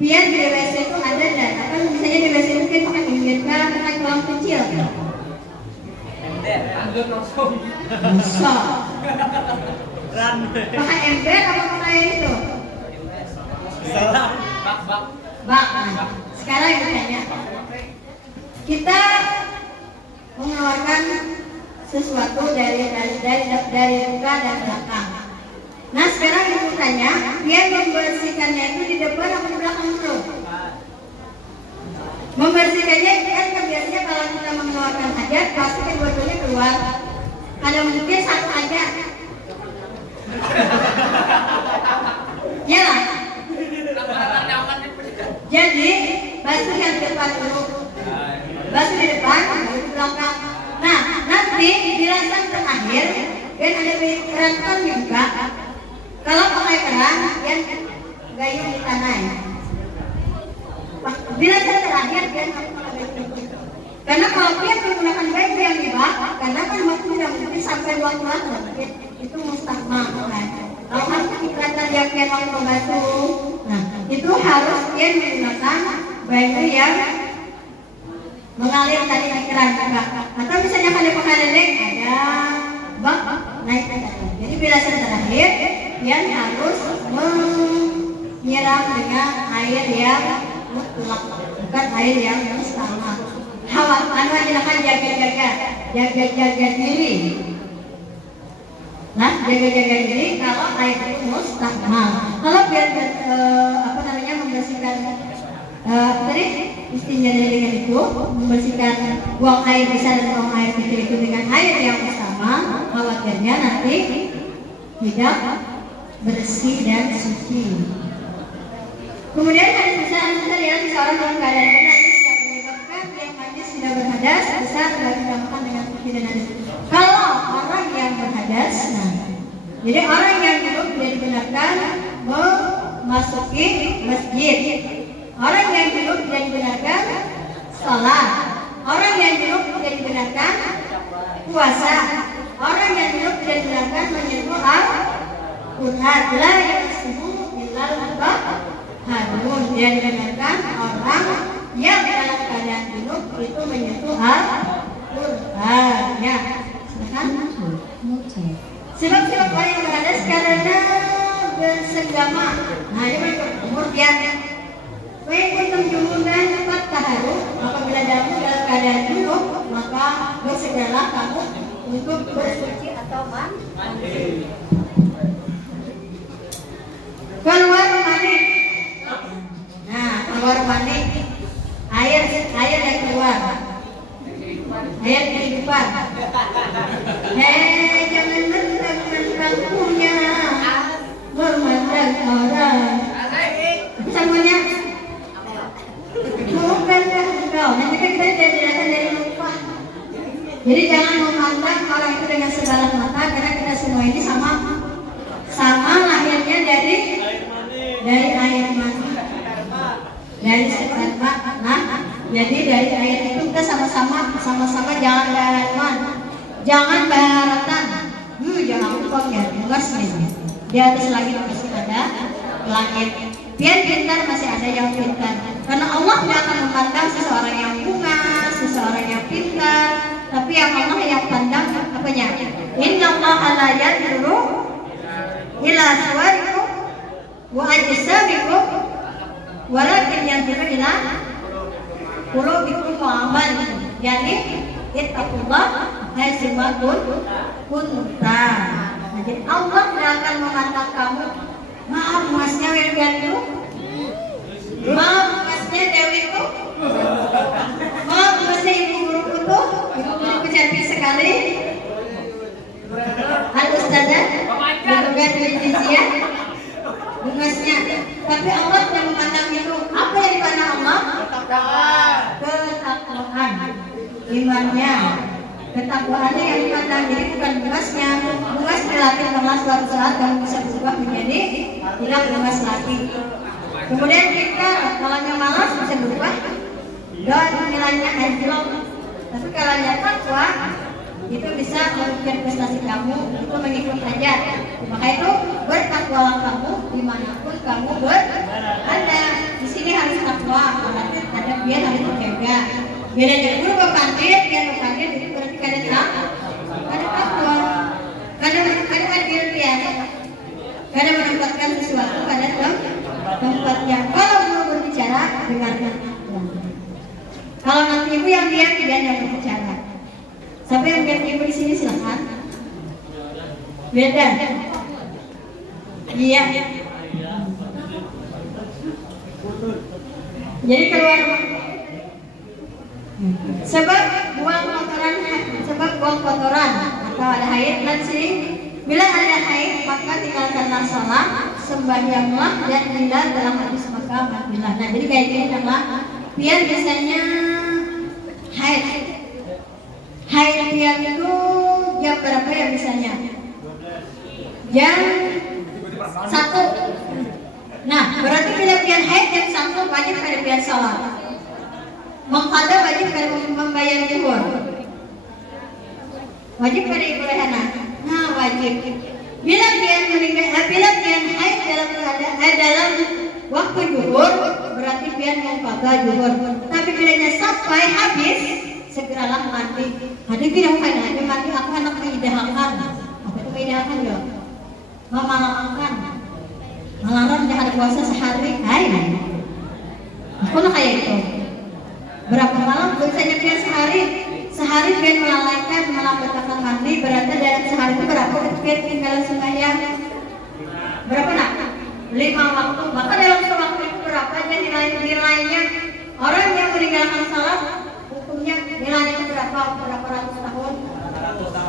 biar di WC itu ada dan apa misalnya di WC mungkin pakai ember pakai kolam kecil. Lanjut langsung. Bisa. Pakai ember apa pakai itu? Bak. Bak. Nah, sekarang kita tanya, kita mengeluarkan sesuatu dari muka dan belakang. Nah sekarang ibu tanya, dia membersihkannya itu di depan atau di belakang dulu? Membersihkannya kan biasanya kalau kita mengeluarkan hajat pasti kedua-duanya keluar. Ada mungkin satu aja. Ya lah. Jadi basuh yang di depan dulu. Basuh di depan, baru di belakang. Nah, nanti bila sang terakhir dan ada keran juga. Kalau pakai keran, yang gayung di tanah. Bila sang terakhir dia harus pakai gayung. Karena kalau dia menggunakan baju yang di bawah, karena kan waktu tidak mungkin sampai 2 bulan, itu mustahil kan. Kalau harus dikatakan yang waktu basuh, nah itu harus dia menggunakan baju yang mengalir tadi di keran juga. Atau misalnya kalau pakai leleng ada bak naik ke atas. Jadi bila terakhir dia harus menyiram dengan air yang mutlak, bukan air yang mustahil. Hawa, silakan jaga diri. Nah, jaga diri kalau air itu mustahil. Kalau biar membersihkan tadi istinja dengan itu, membersihkan buang air besar dan buang air kecil itu dengan air yang sama, khawatirnya nanti tidak bersih dan suci. Kemudian hadis lihat seorang dalam keadaan najis yang menyebabkan yang najis tidak berhadas besar bagi dampak dengan suci dan najis. Kalau orang yang berhadas, nah, jadi orang yang junub tidak dibenarkan memasuki masjid. Orang yang junub tidak dibenarkan sholat. Orang yang junub tidak dibenarkan puasa. Orang yang junub tidak dibenarkan menyentuh Al-Quran. La yamassuhu illal mutahharun. Tidak dibenarkan orang yang dalam keadaan junub itu menyentuh Al-Quran. Ya, silakan. Sebab-sebab orang yang berhadas karena bersenggama. Nah, ini umur dia. Baik untuk jumunan tempat taharu, apabila kamu dalam keadaan junub, maka bersegeralah kamu untuk bersuci atau mandi. Keluar mandi. Nah, keluar mandi. Air yang keluar. Air kehidupan. Jangan mentang-mentang punya, memandang orang. Semuanya. Bukankah engkau? Nanti kita tidak dari lupa. Jadi jangan memandang orang itu dengan segala mata, karena kita semua ini sama lahirnya dari air mani, dari sperma. Nah, jadi dari air itu kita sama-sama jangan baratan, jangan baratan. Jangan lupa ya, luas nih. Di atas lagi masih ada langit. Biar pintar masih ada yang pintar. Karena Allah tidak akan memandang seseorang yang bungas, seseorang yang pintar, tapi yang Allah yang pandang apanya? Innallaha la yanzuru ila suwarikum wa ajsamikum walakin yanzuru ila qulubikum wa amalikum. Yani ittaqullah haitsu ma kunta. Jadi Allah tidak akan memandang kamu. Maaf masnya Wirgan itu, maaf masnya Dewi itu, maaf masnya ibu guruku tuh, ibu guruku cantik sekali. Halo Ustazah, juga Indonesia, bungasnya. Tapi Allah tidak memandang itu. Apa yang dipandang Allah? Ketakwaan, imannya. Ketakwaannya yang dipandang, jadi bukan bungasnya. Bungas dilatih karena suatu saat kamu bisa berubah menjadi tidak bungas lagi. Kemudian kita kalau yang malas bisa berubah dan nilainya anjlok. Tapi kalau yang takwa itu bisa merugikan prestasi kamu, itu mengikut aja. Maka itu bertakwalah kamu dimanapun kamu berada. Di sini harus takwa, berarti ada biar harus terjaga. Beda jadi guru berkantin, biar berkantin itu berarti kada takwa, kada adil biasa, kada menempatkan sesuatu pada tempatnya. Kalau mau berbicara, dengarkan. Kalau nanti ibu yang diam, dia yang berbicara. Sampai yang diam ibu di sini silakan. Beda. Iya. Jadi keluar Sebab buang kotoran atau ada haid nanti. Bila ada haid maka tinggalkanlah salat, sembahyanglah, dan bila dalam hadis maka matilah. Nah jadi kayak gini adalah biar biasanya haid dia itu jam berapa ya misalnya? Jam 1. Nah berarti bila pian haid jam 1 wajib pada pian salat. Mengqada wajib pada membayar zuhur. Wajib pada ibu rehana. Nah wajib. Bila pian haid dalam waktu zuhur berarti pian mengqada zuhur. Tapi bilanya sampai habis segeralah mandi. Ada bilang kayak mati aku anak mengidahakan. Apa itu mengidahakan ya? Memalangkan. Malam dah ada puasa sehari. Hai. Aku nak kayak itu. Berapa malam biasanya pian sehari pian melambatkan mandi berarti dalam sehari itu berapa pian tinggalan sembahyang? Berapa nak? 5 waktu. Maka dalam sewaktu itu berapa aja nilainya? Orang yang meninggalkan salat hukumnya nilainya berapa ratus tahun?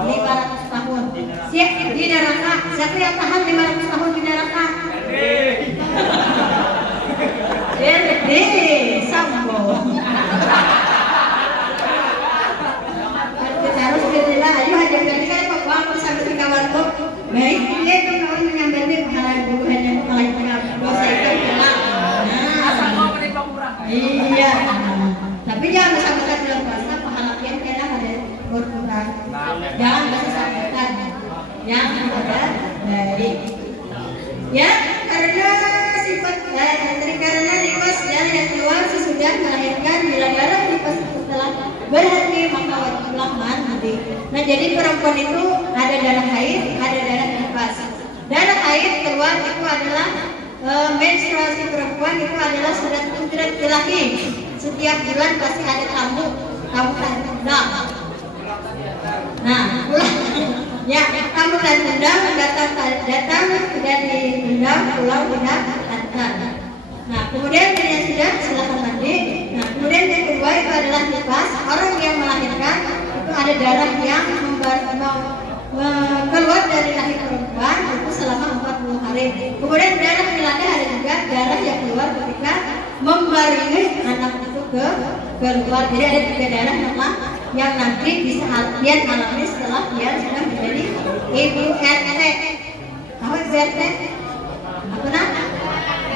500 tahun. Siap di neraka. Siapa yang tahan 500 tahun di neraka? Sambo. Harus berdua. Ayo aja berarti kan Pak sampai di kamar tuh. Baik dia itu kawan menyambarnya pahala dulu hanya pahala dosa itu hilang. Asal mau menimpa kurang. Iya. Tapi jangan bersangkutan dalam puasa pahala yang kena ada berkurang. Jangan bersangkutan. Yang ada baik. Ya, karena nifas darah yang keluar sesudah melahirkan. Bila darah nifas itu telah berhenti maka wajiblah mandi. Nah jadi perempuan itu ada darah haid, ada darah nifas. Darah haid keluar itu adalah menstruasi perempuan itu adalah sudah laki. Setiap bulan pasti ada tamu undang. Nah, ya tamu dan undang datang sudah diundang pulang tidak datang. Nah kemudian yang sudah silakan mandi. Nah kemudian yang kedua itu adalah nifas. Orang yang melahirkan itu ada darah yang keluar dari rahim perempuan itu selama 40 hari. Kemudian darah milada ada juga darah yang keluar ketika membaringi anak itu keluar. Jadi ada 3 darah yang nanti bisa pian alami setelah pian sudah menjadi ibu RT. Tahu ibu RT? Apa nama?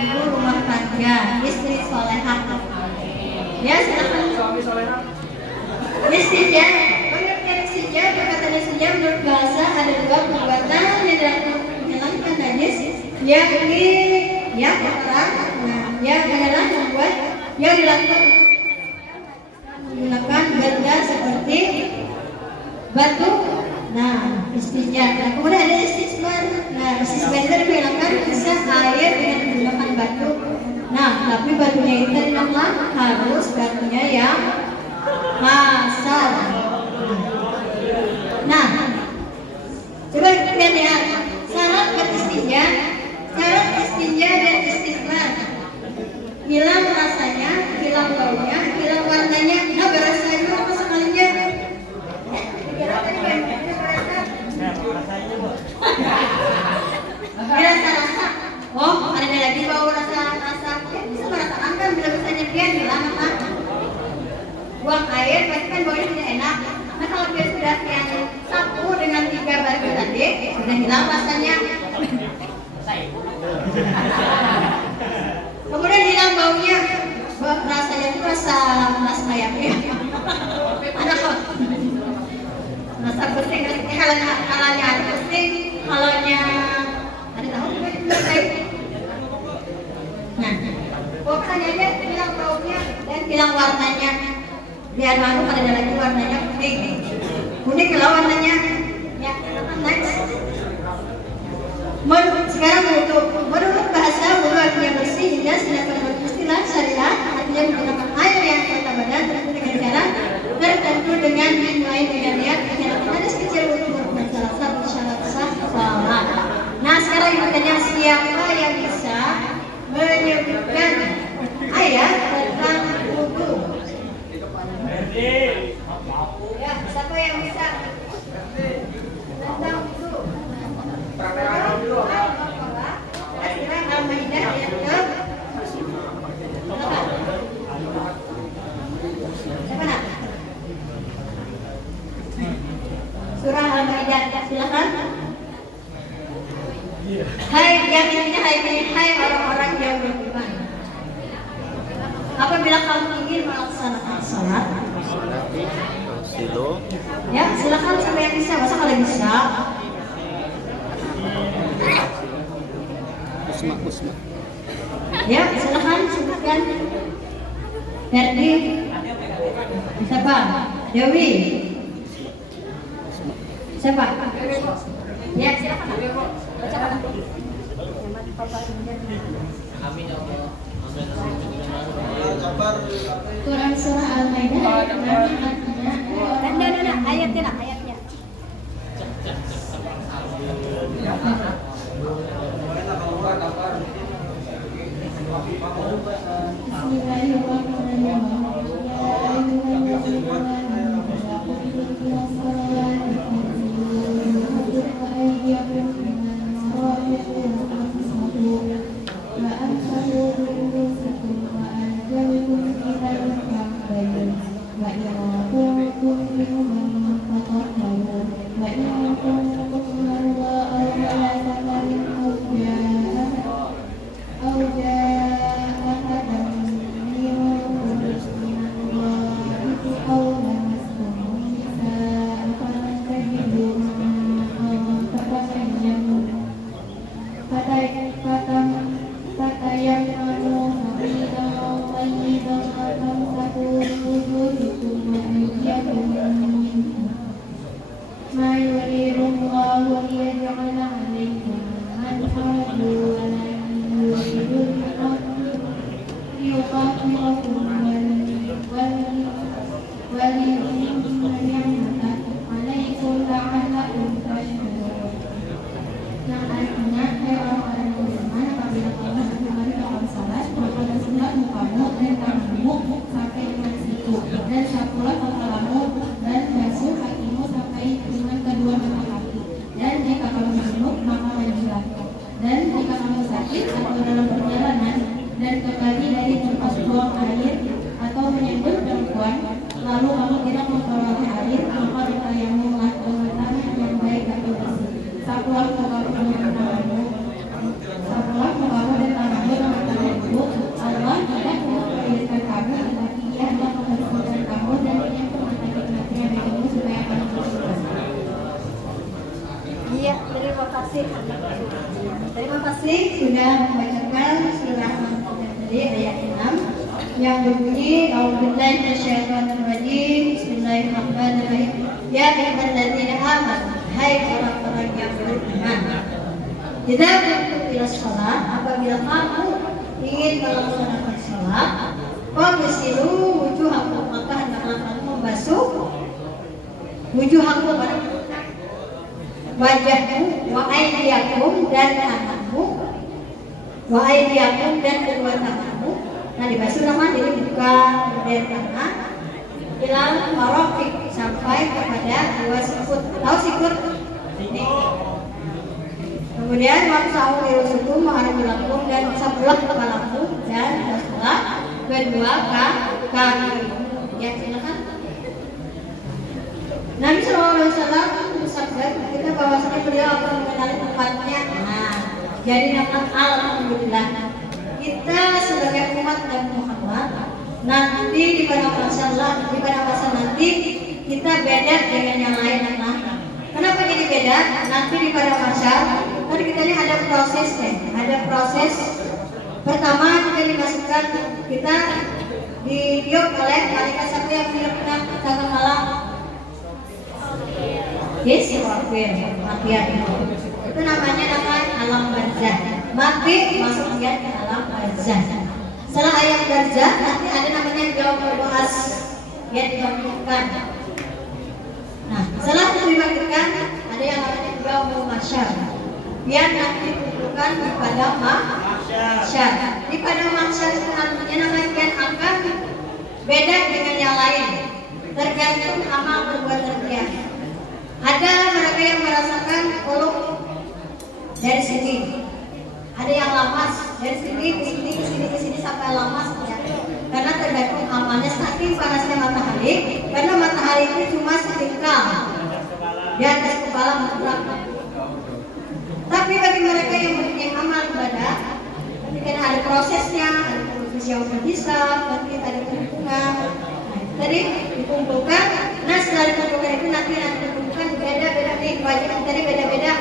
Ibu rumah tangga, istri solehah. Ya silakan. Suami solehah. Istijah, pengertian istijah, perkataan istijah menurut bahasa ada 2 perbuatan yang dalam menghilangkan najis, yakni yang pertama, yang adalah membuat yang dilakukan menggunakan benda seperti batu. Nah, istijah. Nah, kemudian ada istismar. Nah, istismar itu digunakan bisa air dengan menggunakan batu. Nah, tapi batunya itu adalah harus batunya yang kasar. Nah, coba kita lihat syarat beristinja, dan istismar. Hilang rasanya, hilang baunya, hilang warnanya. Nah, berasa itu apa sekalinya? Rasa. Oh, ada lagi bau rasa. Ya, bisa merasakan kan bila misalnya dia hilang apa? Buang air, pasti kan baunya tidak enak. Nah kalau dia sudah yang sapu dengan 3 batu tadi, sudah hilang rasanya. Kemudian hilang baunya, rasanya itu rasa ayamnya. Ada kok. Rasa bersih, kalanya ada bersih, kalanya ada tahu juga saya. Nah, pokoknya dia hilang baunya dan hilang warnanya. Biar baru ada lagi warnanya kuning kalau warnanya ya next. Sekarang menurut bahasa wudu artinya bersih hingga sedangkan menurut istilah syariat artinya menggunakan air yang kota badan tertentu dengan cara tertentu dengan dimulai dengan niat ada sekecil wudu merupakan salah satu syarat sah salat. Nah sekarang bertanya siapa yang bisa menyebutkan ayat tentang wudu? Apabila kamu ingin melaksanakan sholat, Silo. ya silakan siapa yang bisa. Masa kalau bisa? Usma. Ya silakan sebutkan. Ferdi, siapa? Dewi, siapa? Ya silakan. Bacakan. Amin ya Allah. Quran surah Al-Maidah ayatnya. Iya, terima kasih. Terima kasih sudah membacakan surah Al-Maidah dari ayat 6 yang berbunyi A'udzubillahi minasyaitonirrajim. Bismillahirrahmanirrahim. Ya ayyuhalladzina amanu, hai orang-orang yang beriman. Idza qumtum ila shalah, apabila kamu ingin melaksanakan salat, faghsilu wujuhakum, maka hendaklah kamu membasuh wujuhakum, wajahmu, wa aydiyakum, dan tanganmu, wa aydiyakum, dan kedua tanganmu. Nah, dibasuh nama jadi buka kemudian tangan ilal marafiq, sampai kepada dua sikut. Tahu sikut? Ini. Kemudian wamsahu birusukum ma'arulakum, dan sabulah kepalamu dan basuhlah kedua kaki. Ya, silakan. Nabi SAW bersabda kita bahwasanya beliau akan mengenali tempatnya. Nah, jadi nama alhamdulillah kita sebagai umat Nabi Muhammad nanti di pada masa nanti kita beda dengan yang lain. Kenapa jadi beda? Nanti di pada masa tadi kita ini ada proses. Pertama kita dimasukkan, kita ditiup oleh malaikat. Siapa yang meniup kita tanggal malam? Yes, kematian itu namanya alam barzah. Mati masuk dia ke alam barzah. Setelah ayat barzah nanti ada namanya yaumul ba'ats, yang dibangkitkan. Nah, setelah itu dibangkitkan ada yang namanya yaumul mahsyar, yang nanti dikumpulkan di padang mahsyar. Di padang mahsyar itu nantinya namanya akan beda dengan yang lain, tergantung amal perbuatan dia. Ada mereka yang merasakan peluk dari sini, ada yang lamas dari sini ke sini sampai lamas ya. Karena tergantung amalnya, saking panasnya matahari. Karena matahari itu cuma setingkal di atas kepala manusia. Tapi bagi mereka yang mempunyai amal ibadah, ketika ada prosesnya, ada siapa berhisab, nanti ada penghubungan. Tadi dikumpulkan, nah setelah dikumpulkan itu nanti dikumpulkan beda-beda nih, kewajiban tadi beda-beda.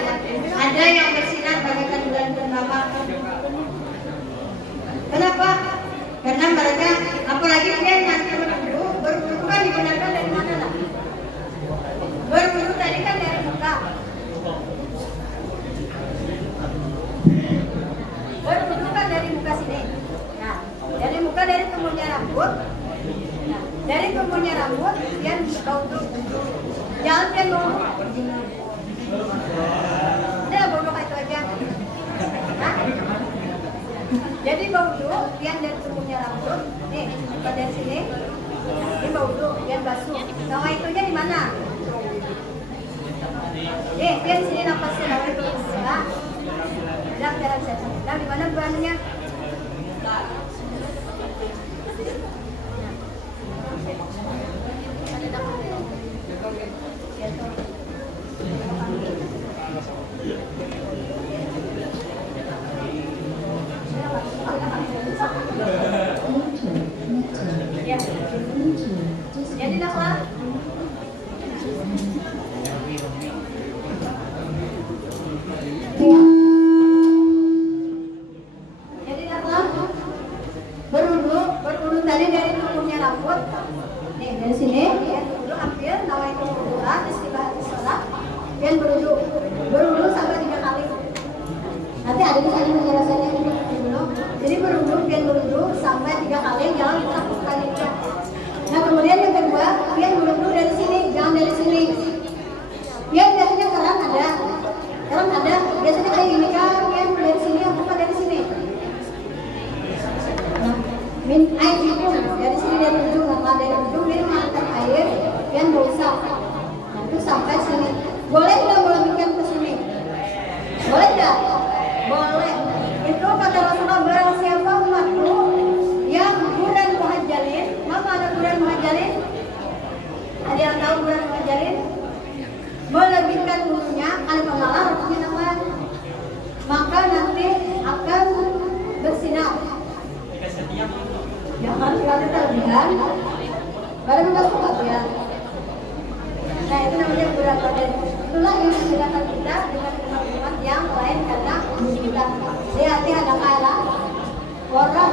Ada yang bersinar bagaikan bulan purnama. Kenapa? Karena mereka, apalagi dia nanti berwudu kan dibenarkan dari mana lah? Berwudu tadi kan dari muka. Berwudu kan dari muka sini. Nah, dari muka dari tumbuhnya rambut. Nah, dari tumbuhnya rambut dia baudu. Jangan dia ngomong. Udah bodoh itu aja. Nah, jadi baudu dia dari tumbuhnya rambut. Nih, muka dari sini. Ini baudu dia basuh. Sama itunya di mana? Dia di sini napasnya dari itu. Nah, dan jalan saya. Dan di mana bulannya? Ya. Jadi lah. Berwudu tadi dari tumbuhnya rambut. Nih dari sini, ya dulu ambil nawaitu wudu'a istibahati sholat. Dan berwudu sampai 3 kali. Nanti ada di sana penjelasannya dulu. Jadi berwudu sampai 3 kali, jangan kita bukan itu. Nah kemudian yang kedua, dia berwudu dari sini, jangan dari sini. Dia biasanya kerang ada. Biasanya kayak gini kan, dia dari sini, bukan dari sini. Min air itu dari sini dari ujung, nggak dari ujung dia mengangkat air dan berusaha. Nah itu sampai sini. Boleh nggak melebihkan ke sini? Boleh nggak? Boleh. Itu kata Rasulullah, barang siapa umatku yang bulan muhajjalin, maka ada bulan muhajjalin. Ada yang tahu bulan muhajjalin? Melebihkan wudunya, kalau mengalah ruknya nama, maka nanti akan bersinar. Jangan sekali terlihat, baru kita sholat ya. Nah itu namanya bulan badan. Itulah yang membedakan kita dengan umat-umat yang lain karena kita. Hati ada kalah orang.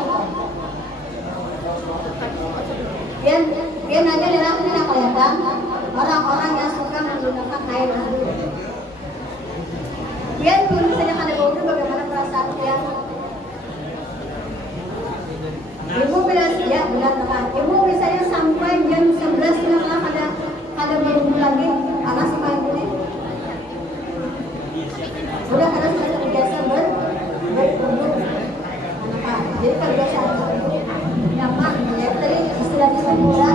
Dia nanya dalam tidak kelihatan orang-orang yang suka menggunakan air wudu. Dia belum saja ada wudu, bagaimana perasaan dia? Ibu bilang ya benar teman. Ibu misalnya sampai jam 11 setengah ada berwudu lagi, anak suka ibu nih. Udah karena sudah terbiasa berwudu. Jadi terbiasa nyaman. Ya tadi istilahnya semula.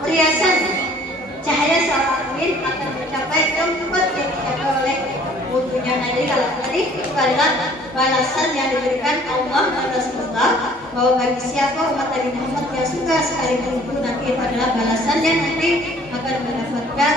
Perhiasan cahaya seorang mukmin akan mencapai tempat yang dicapai oleh wudunya. Jadi kalau tadi itu adalah balasan yang diberikan Allah kepada Rasulullah, bahwa bagi siapa umat Nabi Muhammad yang suka sekali berwudu, nanti itu adalah balasannya, nanti akan mendapatkan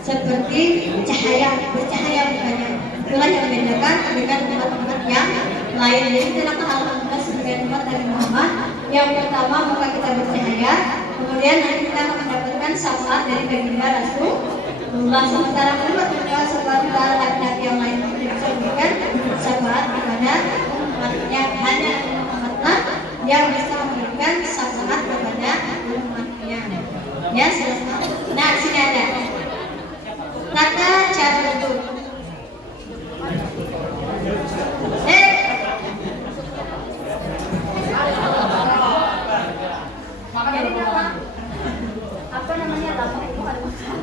seperti cahaya, bercahaya mukanya. Itulah yang membedakan dengan umat-umat yang lain. Jadi kita alhamdulillah sebagai umat Nabi Muhammad, yang pertama muka kita bercahaya, kemudian nanti kita akan mendapatkan syafaat dari baginda Rasulullah. Sementara umat-umat sementara laki-laki yang lain tidak bisa memberikan syafaat kepada umatnya, hanya umatlah yang bisa memberikan syafaat kepada umatnya. Ya, selesai. Nah, sini ada tata cara wudu. Jadi apa namanya lama itu ada makan.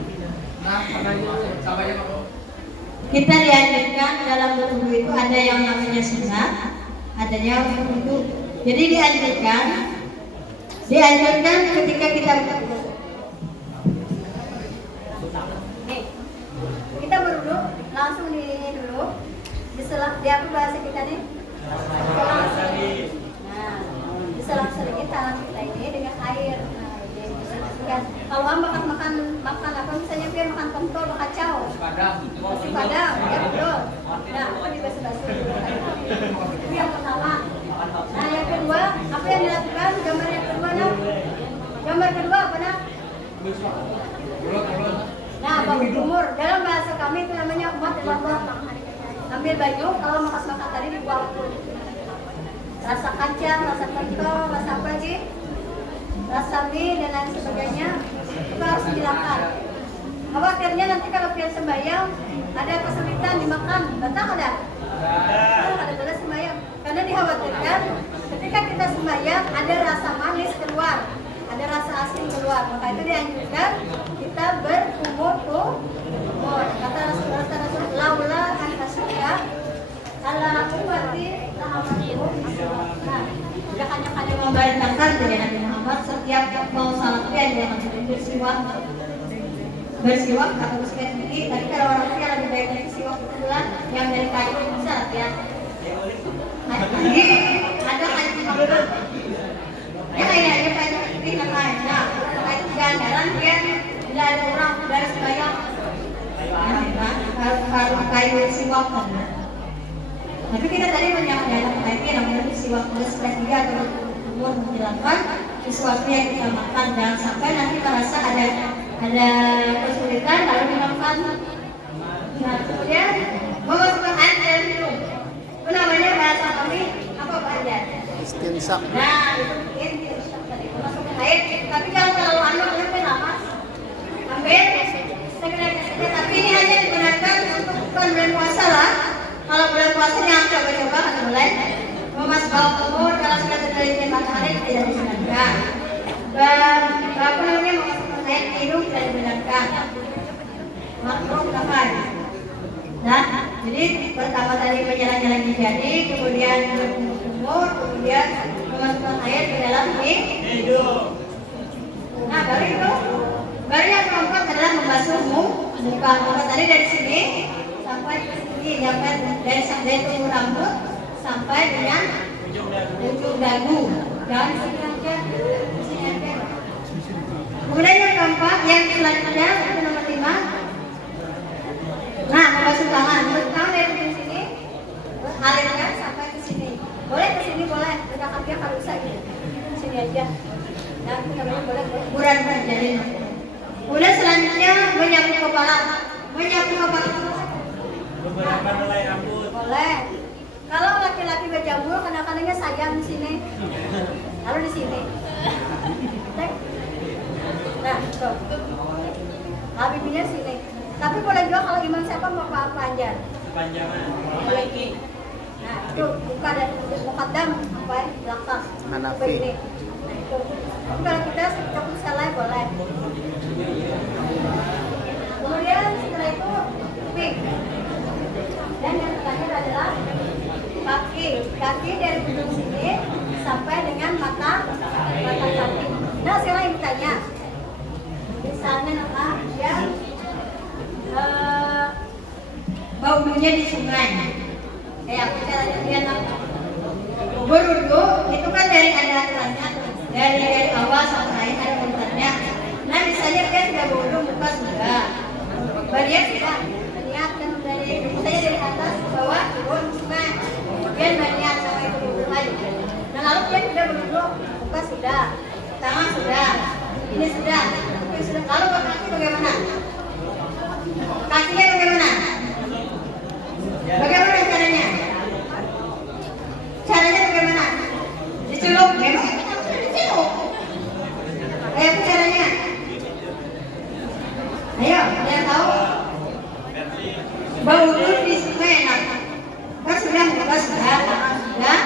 Kita dianjurkan dalam berwudu itu ada yang namanya sunat, ada yang wudu. Jadi dianjurkan ketika kita nih, kita berwudu langsung di ini dulu. Di apa bahasa kita nih? tangan kita ini dengan air. Nah, jadi dibersihkan. Kalau makan apa misalnya dia makan pentol, makan kacau. Nasi padang, ya betul. Nah, itu dibasuh-basuh dulu. Itu yang pertama. Nah, yang kedua, apa yang dilakukan? Gambar yang kedua, nak? Gambar kedua apa, nak? Nah, bau kumur. Dalam bahasa kami itu namanya umat Allah. Ambil baju, kalau makan tadi dibuang. Rasa kacang, rasa pentol, rasa apa lagi? Rasa mie dan lain sebagainya itu harus dihilangkan. Khawatirnya nanti kalau kalian sembahyang ada kesulitan dimakan, betul ada? Ada boleh sembahyang. Karena dikhawatirkan ketika kita sembahyang ada rasa manis keluar, ada rasa asin keluar. Maka itu dianjurkan kita berkumur-kumur. Kata Rasul, laula an asyqa ala ummati ta'amatu. Nah, tidak hanya Memerintahkan dari Nabi Muhammad setiap mau salat dia jangan bersiwak atau bersiwak gigi. Tapi kalau orang Asia lebih baik dari siwak kebetulan yang dari kayu bisa ya. Jadi ada kayu makan. Ya kayaknya kayu ini namanya. Nah, kayu gandaran dia bila ada orang dari sembahyang. Kalau kayu siwak kan. Tapi kita tadi menyangkut kayu namanya siwak plus dia atau umur menjelaskan sesuatu yang kita makan, jangan sampai nanti merasa ada kesulitan lalu dimakan. Nah, kemudian memasukkan air dalam minum. Itu namanya bahasa kami apa Pak Ajar? Istinsaq. Nah, itu istinsaq tadi. Memasukkan air. Tapi kalau terlalu anu nanti lama. Ambil segera saja. Tapi ini hanya digunakan untuk bulan puasa lah. Kalau bulan puasa jangan coba-coba kan mulai. Memasukkan kumur kalau sudah terjadi matahari tidak dibenarkan. Apa namanya memasukkan air minum tidak dibenarkan. Makruh kafir. Nah, jadi pertama tadi menjalan-jalan jadi, kemudian berkumur, kemudian memasukkan air ke dalam minum. Nah, baru itu. Baru yang keempat adalah membasuh muka. Maka tadi dari sini sampai ke sini, dari ujung rambut sampai dengan ujung dagu. Dan sini aja. Kemudian yang keempat, yang selanjutnya itu nomor 5. Nah, membasuh tangan. Membasuh tangan dari ujung sini, alirkan sampai ke sini. Boleh ke sini boleh, tidak kaki kalau bisa gitu. Sini aja. Nah, itu namanya boleh buran jadi. Kemudian selanjutnya menyapu kepala. Menyapu kepala. Boleh. Kalau laki-laki berjamur, kadang-kadangnya sayang di sini. Lalu di sini. Nah, tuh. Habibnya sini. Tapi boleh juga kalau imam siapa mau panjang. Panjangan. Lagi. Nah, itu buka dan mukaddam sampai belakang. Hanafi. Ini. Nah, itu. Tapi kalau kita cukup selai boleh. Kemudian setelah itu pik. Dan yang terakhir adalah kaki. Kaki dari ujung sini sampai dengan mata kaki. Nah, sekarang ibu tanya. Misalnya apa? Ya. Baunya di sungai. Kayak kita lihat berwudu itu kan dari ada aturannya dari awal sampai ada urutannya. Nah, misalnya dia sudah berwudu muka sudah, badan sudah niat dan dari misalnya dari atas ke bawah turun sungai, kemudian niat sampai ke wudu lagi. Nah, lalu dia sudah berwudu muka sudah, tangan sudah, ini sudah, lalu kaki bagaimana? Kakinya bagaimana? Bagaimana caranya? Caranya bagaimana? Dicelup, memang kita sudah dicelup. Ayo caranya. Ayo, yang tahu? Bau itu di sungai enak. Kan sudah muka sudah, tangan sudah,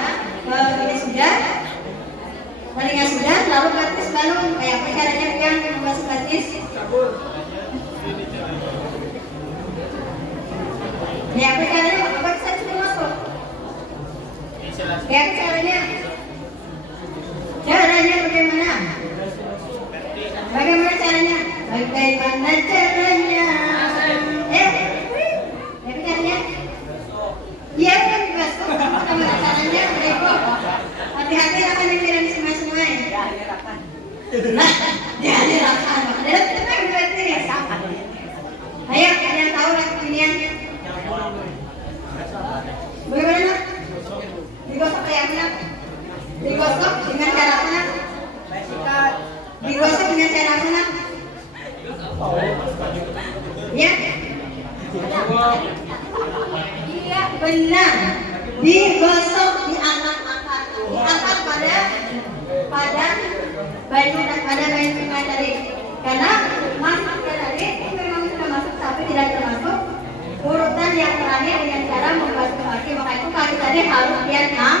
ini sudah, telinga sudah, lalu batis lalu kayak apa caranya yang membasuh batis? Ya, apa caranya? Apa saya sudah masuk? Ya, apa caranya? Caranya bagaimana? Bagaimana caranya? Bagaimana caranya? Apa caranya? Iya, kan dibasuh. Bagaimana caranya? Hati-hati akan dikira di sungai-sungai. Nah, dihadirkan. Ada tenang berarti. Ayo, ada yang tahu kekinian? Bagaimana? Digosok kayak mana? Digosok dengan cara apa? Digosok dengan cara apa? Ya? Iya, benar. Digosok, diangkat pada baju tadi. Karena masuk tadi itu memang sudah masuk tapi tidak termasuk urutan yang terakhir dengan cara membasuh kaki. Maka itu kaki tadi harus dia angkat.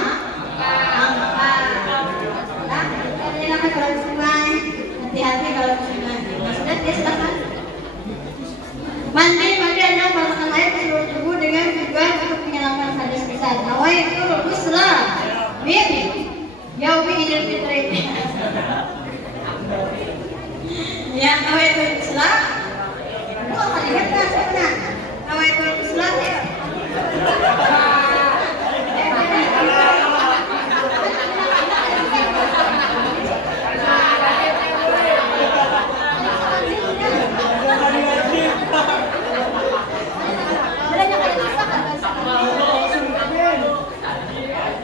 Nah, katanya kalau di sungai, hati-hati kalau di sungai. Maksudnya dia silakan. Mandi adalah memasukkan air ke seluruh tubuh dengan tujuan untuk menghilangkan hadas besar. Nawaitul ghusla min yaumi idul fitri. Ya, nawaitul ghusla. Lu akan lihat kan sebenarnya. Nawaitul ghusla ya.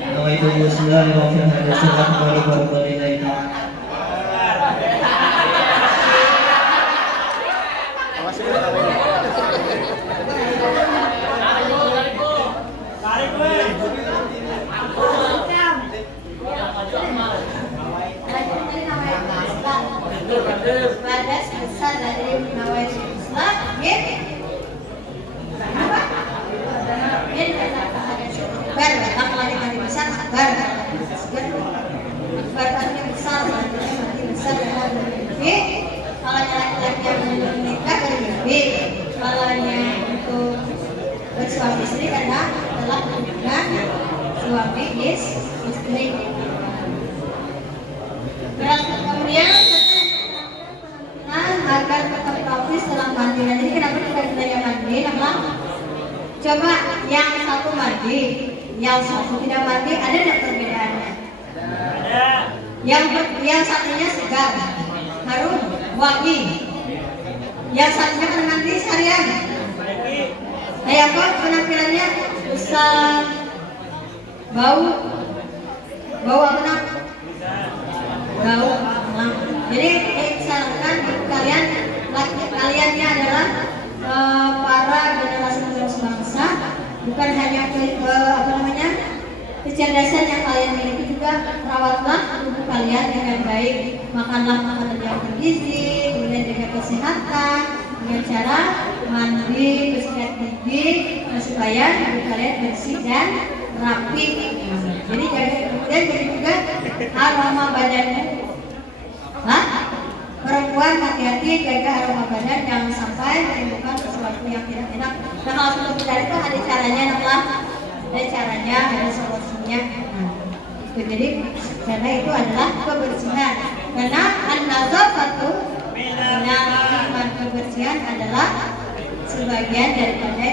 Nawaitul ghusla li wafil hadatsin akbar wa lainnya. Badas besar dari nawaitul ghusla min akbar, akbar besar akbar artinya besar, artinya besar dan kalau laki-laki yang menikah dari kalau yang untuk bersuami istri adalah hubungan suami istri. Kemudian agar tetap praktis setelah mandi. Jadi kenapa kita tidak mandi? Karena coba yang satu mandi, yang satu tidak mandi, ada tidak perbedaannya? Ada. Yang satunya segar, harum, wangi. Yang satunya kan mandi seharian. Kayak apa penampilannya? Besar, bau apa nak? Bau. Nah, jadi disarankan kalian kaliannya adalah para generasi penerus bangsa, bukan hanya kecerdasan yang kalian miliki, juga rawatlah tubuh kalian dengan baik, makanlah makanan yang bergizi, kemudian jaga kesehatan dengan cara mandi, bersikat gigi supaya tubuh kalian bersih dan rapi. Jadi kemudian jadi juga aroma badanmu. Perempuan hati-hati jaga aroma badan, jangan sampai menimbulkan sesuatu yang tidak enak. Nah, kalau sudah benar itu ada caranya, ada caranya, ada solusinya. Jadi karena itu adalah kebersihan. Karena an-nazafatu minal kebersihan adalah sebagian daripada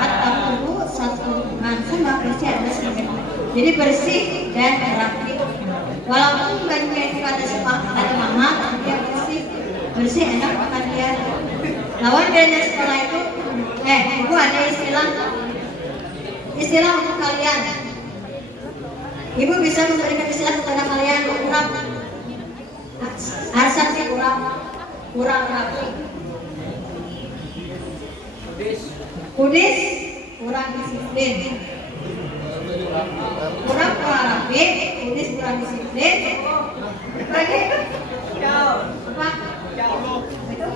at-taqwa satu sama bersih adalah sebagian. Jadi bersih dan rapi. Walaupun bajunya itu kata mama, dia bersih enak makan dia. Lawan dari sekolah itu, ibu ada istilah untuk kalian. Ibu bisa memberikan istilah kepada kalian kurang arsatnya kurang rapi. Kudis kurang disiplin. Kurang rapi, kudis kurang disiplin. Lagi apa? Itu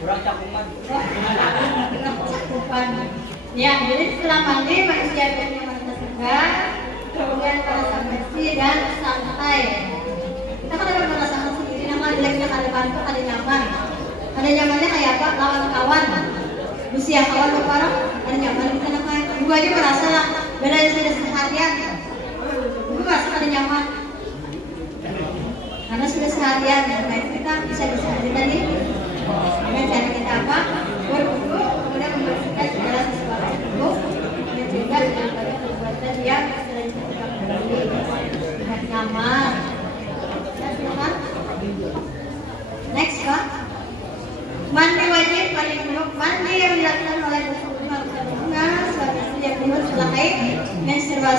kurang cakupan. Cakupan. Ya, jadi setelah mandi manusia biasanya merasa segar, kemudian merasa bersih dan santai. Kita kan dapat merasakan sendiri, nama jeleknya ada bantu, ada nyaman. Ada nyamannya kayak apa? Lawan kawan. Usia kawan berparah, ada nyaman kita namanya. Ibu aja merasa lah, beda yang sudah seharian. Ibu merasa ada nyaman. Karena sudah seharian, nah itu kita bisa aja tadi dengan cara kita apa? Berwudu, kemudian membersihkan segala sesuatu itu, dan juga daripada perbuatan yang sering kita kembali dengan nyaman.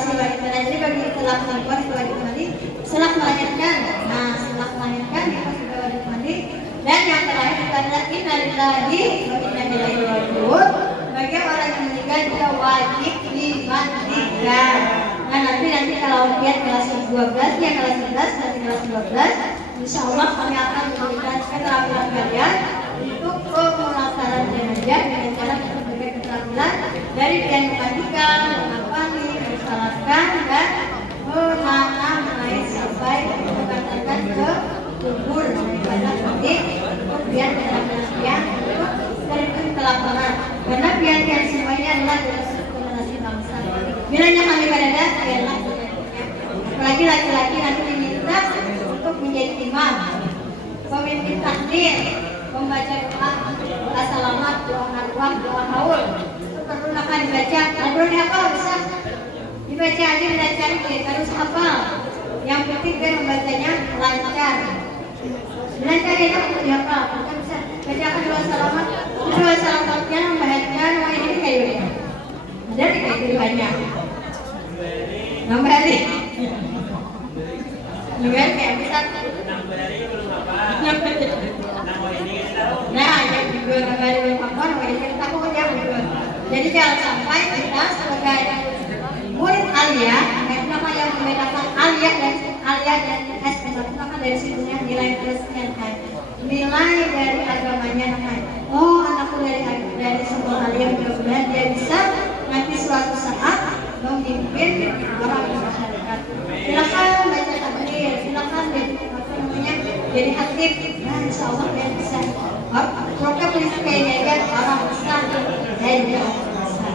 si wanita. Jadi bagi setelah perempuan itu wajib mandi, setelah melahirkan. Nah, setelah melahirkan itu juga wajib mandi. Dan yang terakhir itu adalah innalillahi wa inna ilaihi raji'un. Bagi orang yang meninggal dia wajib dimandikan. Nah, nanti kalau lihat kelas 12 ya kelas 11 nanti kelas 12, insya Allah kami akan memberikan keterampilan kalian untuk pemulasaran jenazah dengan cara berbagai keterampilan dari pian memandikan, mengapani, mensalatkan dan menanam air sampai mengantarkan ke kubur daripada nanti kemudian keterampilan dari itu ke lapangan. Karena pian-pian semuanya adalah generasi bangsa. Bilanya kami berada adalah apalagi laki-laki nanti diminta untuk menjadi imam, pemimpin takbir, membaca doa salamat, doa arwah, doa haul. Itu perlu akan dibaca. Kalau dihafal bisa dibaca aja dan cari harus hafal. Yang penting dia membacanya lancar. Lancar itu untuk dihafal. Kita bisa bacakan doa salamat. Doa salamatnya membahagiakan wah ini kayaknya. Jadi kayak banyak. Nambah hari. Nambah kayak bisa. Nah, yang juga nambah hari belum apa, nambah hari kita kok dia belum. Jadi jangan sampai kita sebagai murid aliyah, kenapa yang membedakan aliyah dan S1 maka dari situnya nilai plusnya kan. Nilai dari agamanya kan. Oh, anakku dari sekolah aliyah mudah-mudahan dia bisa nanti suatu saat memimpin orang di masyarakat. Silakan baca takbir, silakan jadi aktif. Nah, insya Allah dia bisa. Program polisi kayaknya kan orang besar dan dia orang besar.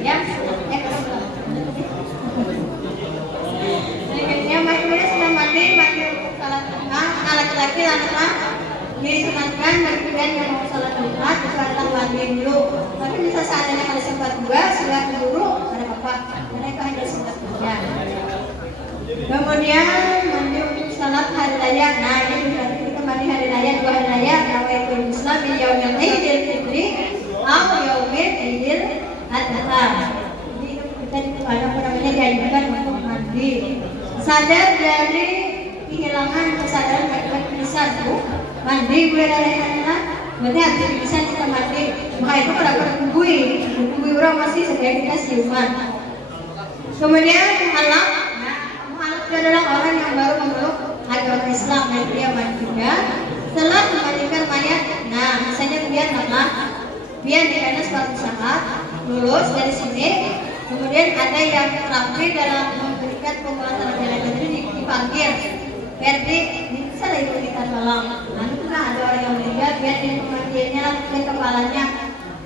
Ya, berikutnya makhluknya sudah mandi, makhluk salat Jumat, laki-laki anak disunatkan kemudian yang mau salat Jumat itu adalah mandi dulu. Tapi bisa seandainya kalau sempat dua sudah keburu ada apa? Karena itu hanya sunat saja. Kemudian mandi untuk salat hari raya. Nah ini berarti kita mandi hari raya 2 hari raya. Nawaitul Islam di yaumil Idul Fitri atau yaumil Idul Adha. Jadi kita namanya dianjurkan untuk mandi. Sadar dari kehilangan kesadaran akibat pingsan bu. Mandi gue dari anak. Berarti habis pingsan kita mandi. Maka itu pada kumbui orang masih sedang kita siuman. Kemudian mu'alaf. Mu'alaf itu adalah orang yang baru memeluk agama Islam dan dia mandinya. Setelah memandikan mayat, nah misalnya kemudian nama, biar dikana suatu saat lulus dari sini. Kemudian ada yang terakhir dalam memberikan pemulasaran jenazah itu dipanggil. Berarti bisa lah itu kita tolong. Nanti pernah ada orang yang meninggal, biar di pemandiannya langsung kepalanya.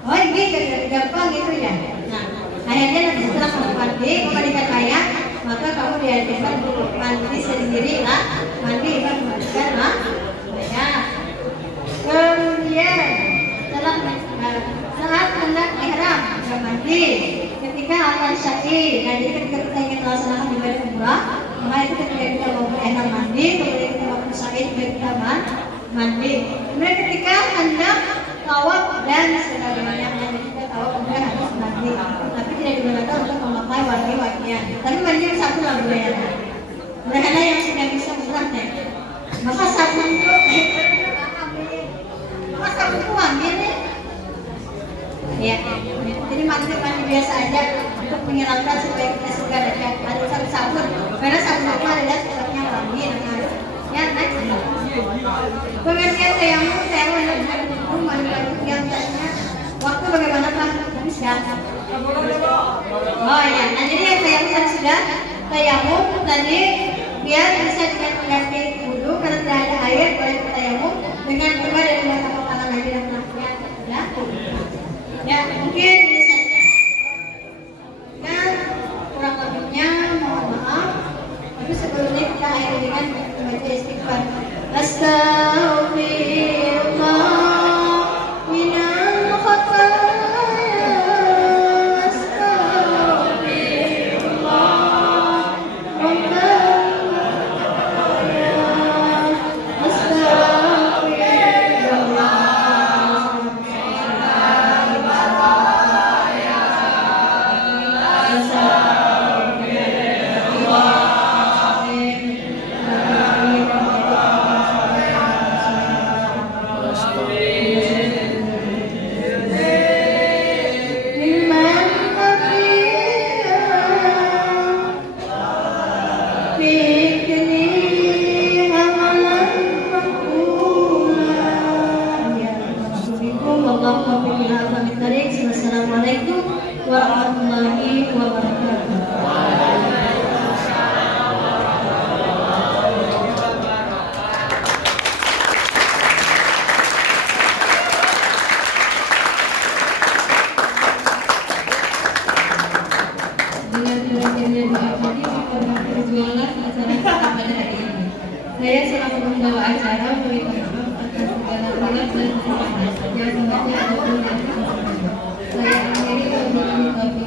Oh ini gampang gitu ya. Nah akhirnya nanti setelah kamu memandikan mayat, maka kamu diajarkan untuk mandi sendiri lah, mandi dan memandikan mayat. Kemudian setelah saat hendak ihram sudah mandi, ketika akan syai. Nah jadi ketika kita ingin melaksanakan ibadah umrah, maka itu ketika kita mau ihram mandi, kemudian kita mau syai kita mandi. Kemudian ketika hendak tawaf dan sebagainya, jadi kita tawaf kemudian harus mandi. Tapi tidak digunakan untuk memakai wangi-wangian. Tapi mandi satu lah budayanya. Budayanya yang sudah bisa umrah deh. Maka sabun itu sabun itu wangi nih. Ya, jadi mandi biasa aja untuk menghilangkan supaya kita segar aja. Ada sabun, karena sabun itu adalah sifatnya wangi. Ya, next. Pengertian saya mau mandi yang tadinya waktu bagaimana Pak? Bisa. Oh ya, nah jadi yang tayamum sudah tayamum tadi biar bisa dengan mengganti wudhu karena tidak ada air boleh tayamum dengan coba dari telapak tangan lagi dan tangannya ya. Ya mungkin ini saja. Dan kurang lebihnya mohon maaf. Tapi sebelumnya kita akhiri dengan membaca istighfar. Astaghfirullah minal khataya. Astaghfirullah Astaghfirullah Saya selaku pembawa acara meminta maaf atas segala hilaf dan kesalahan yang sengaja ataupun yang tidak sengaja. Saya akhiri wabillahi taufiq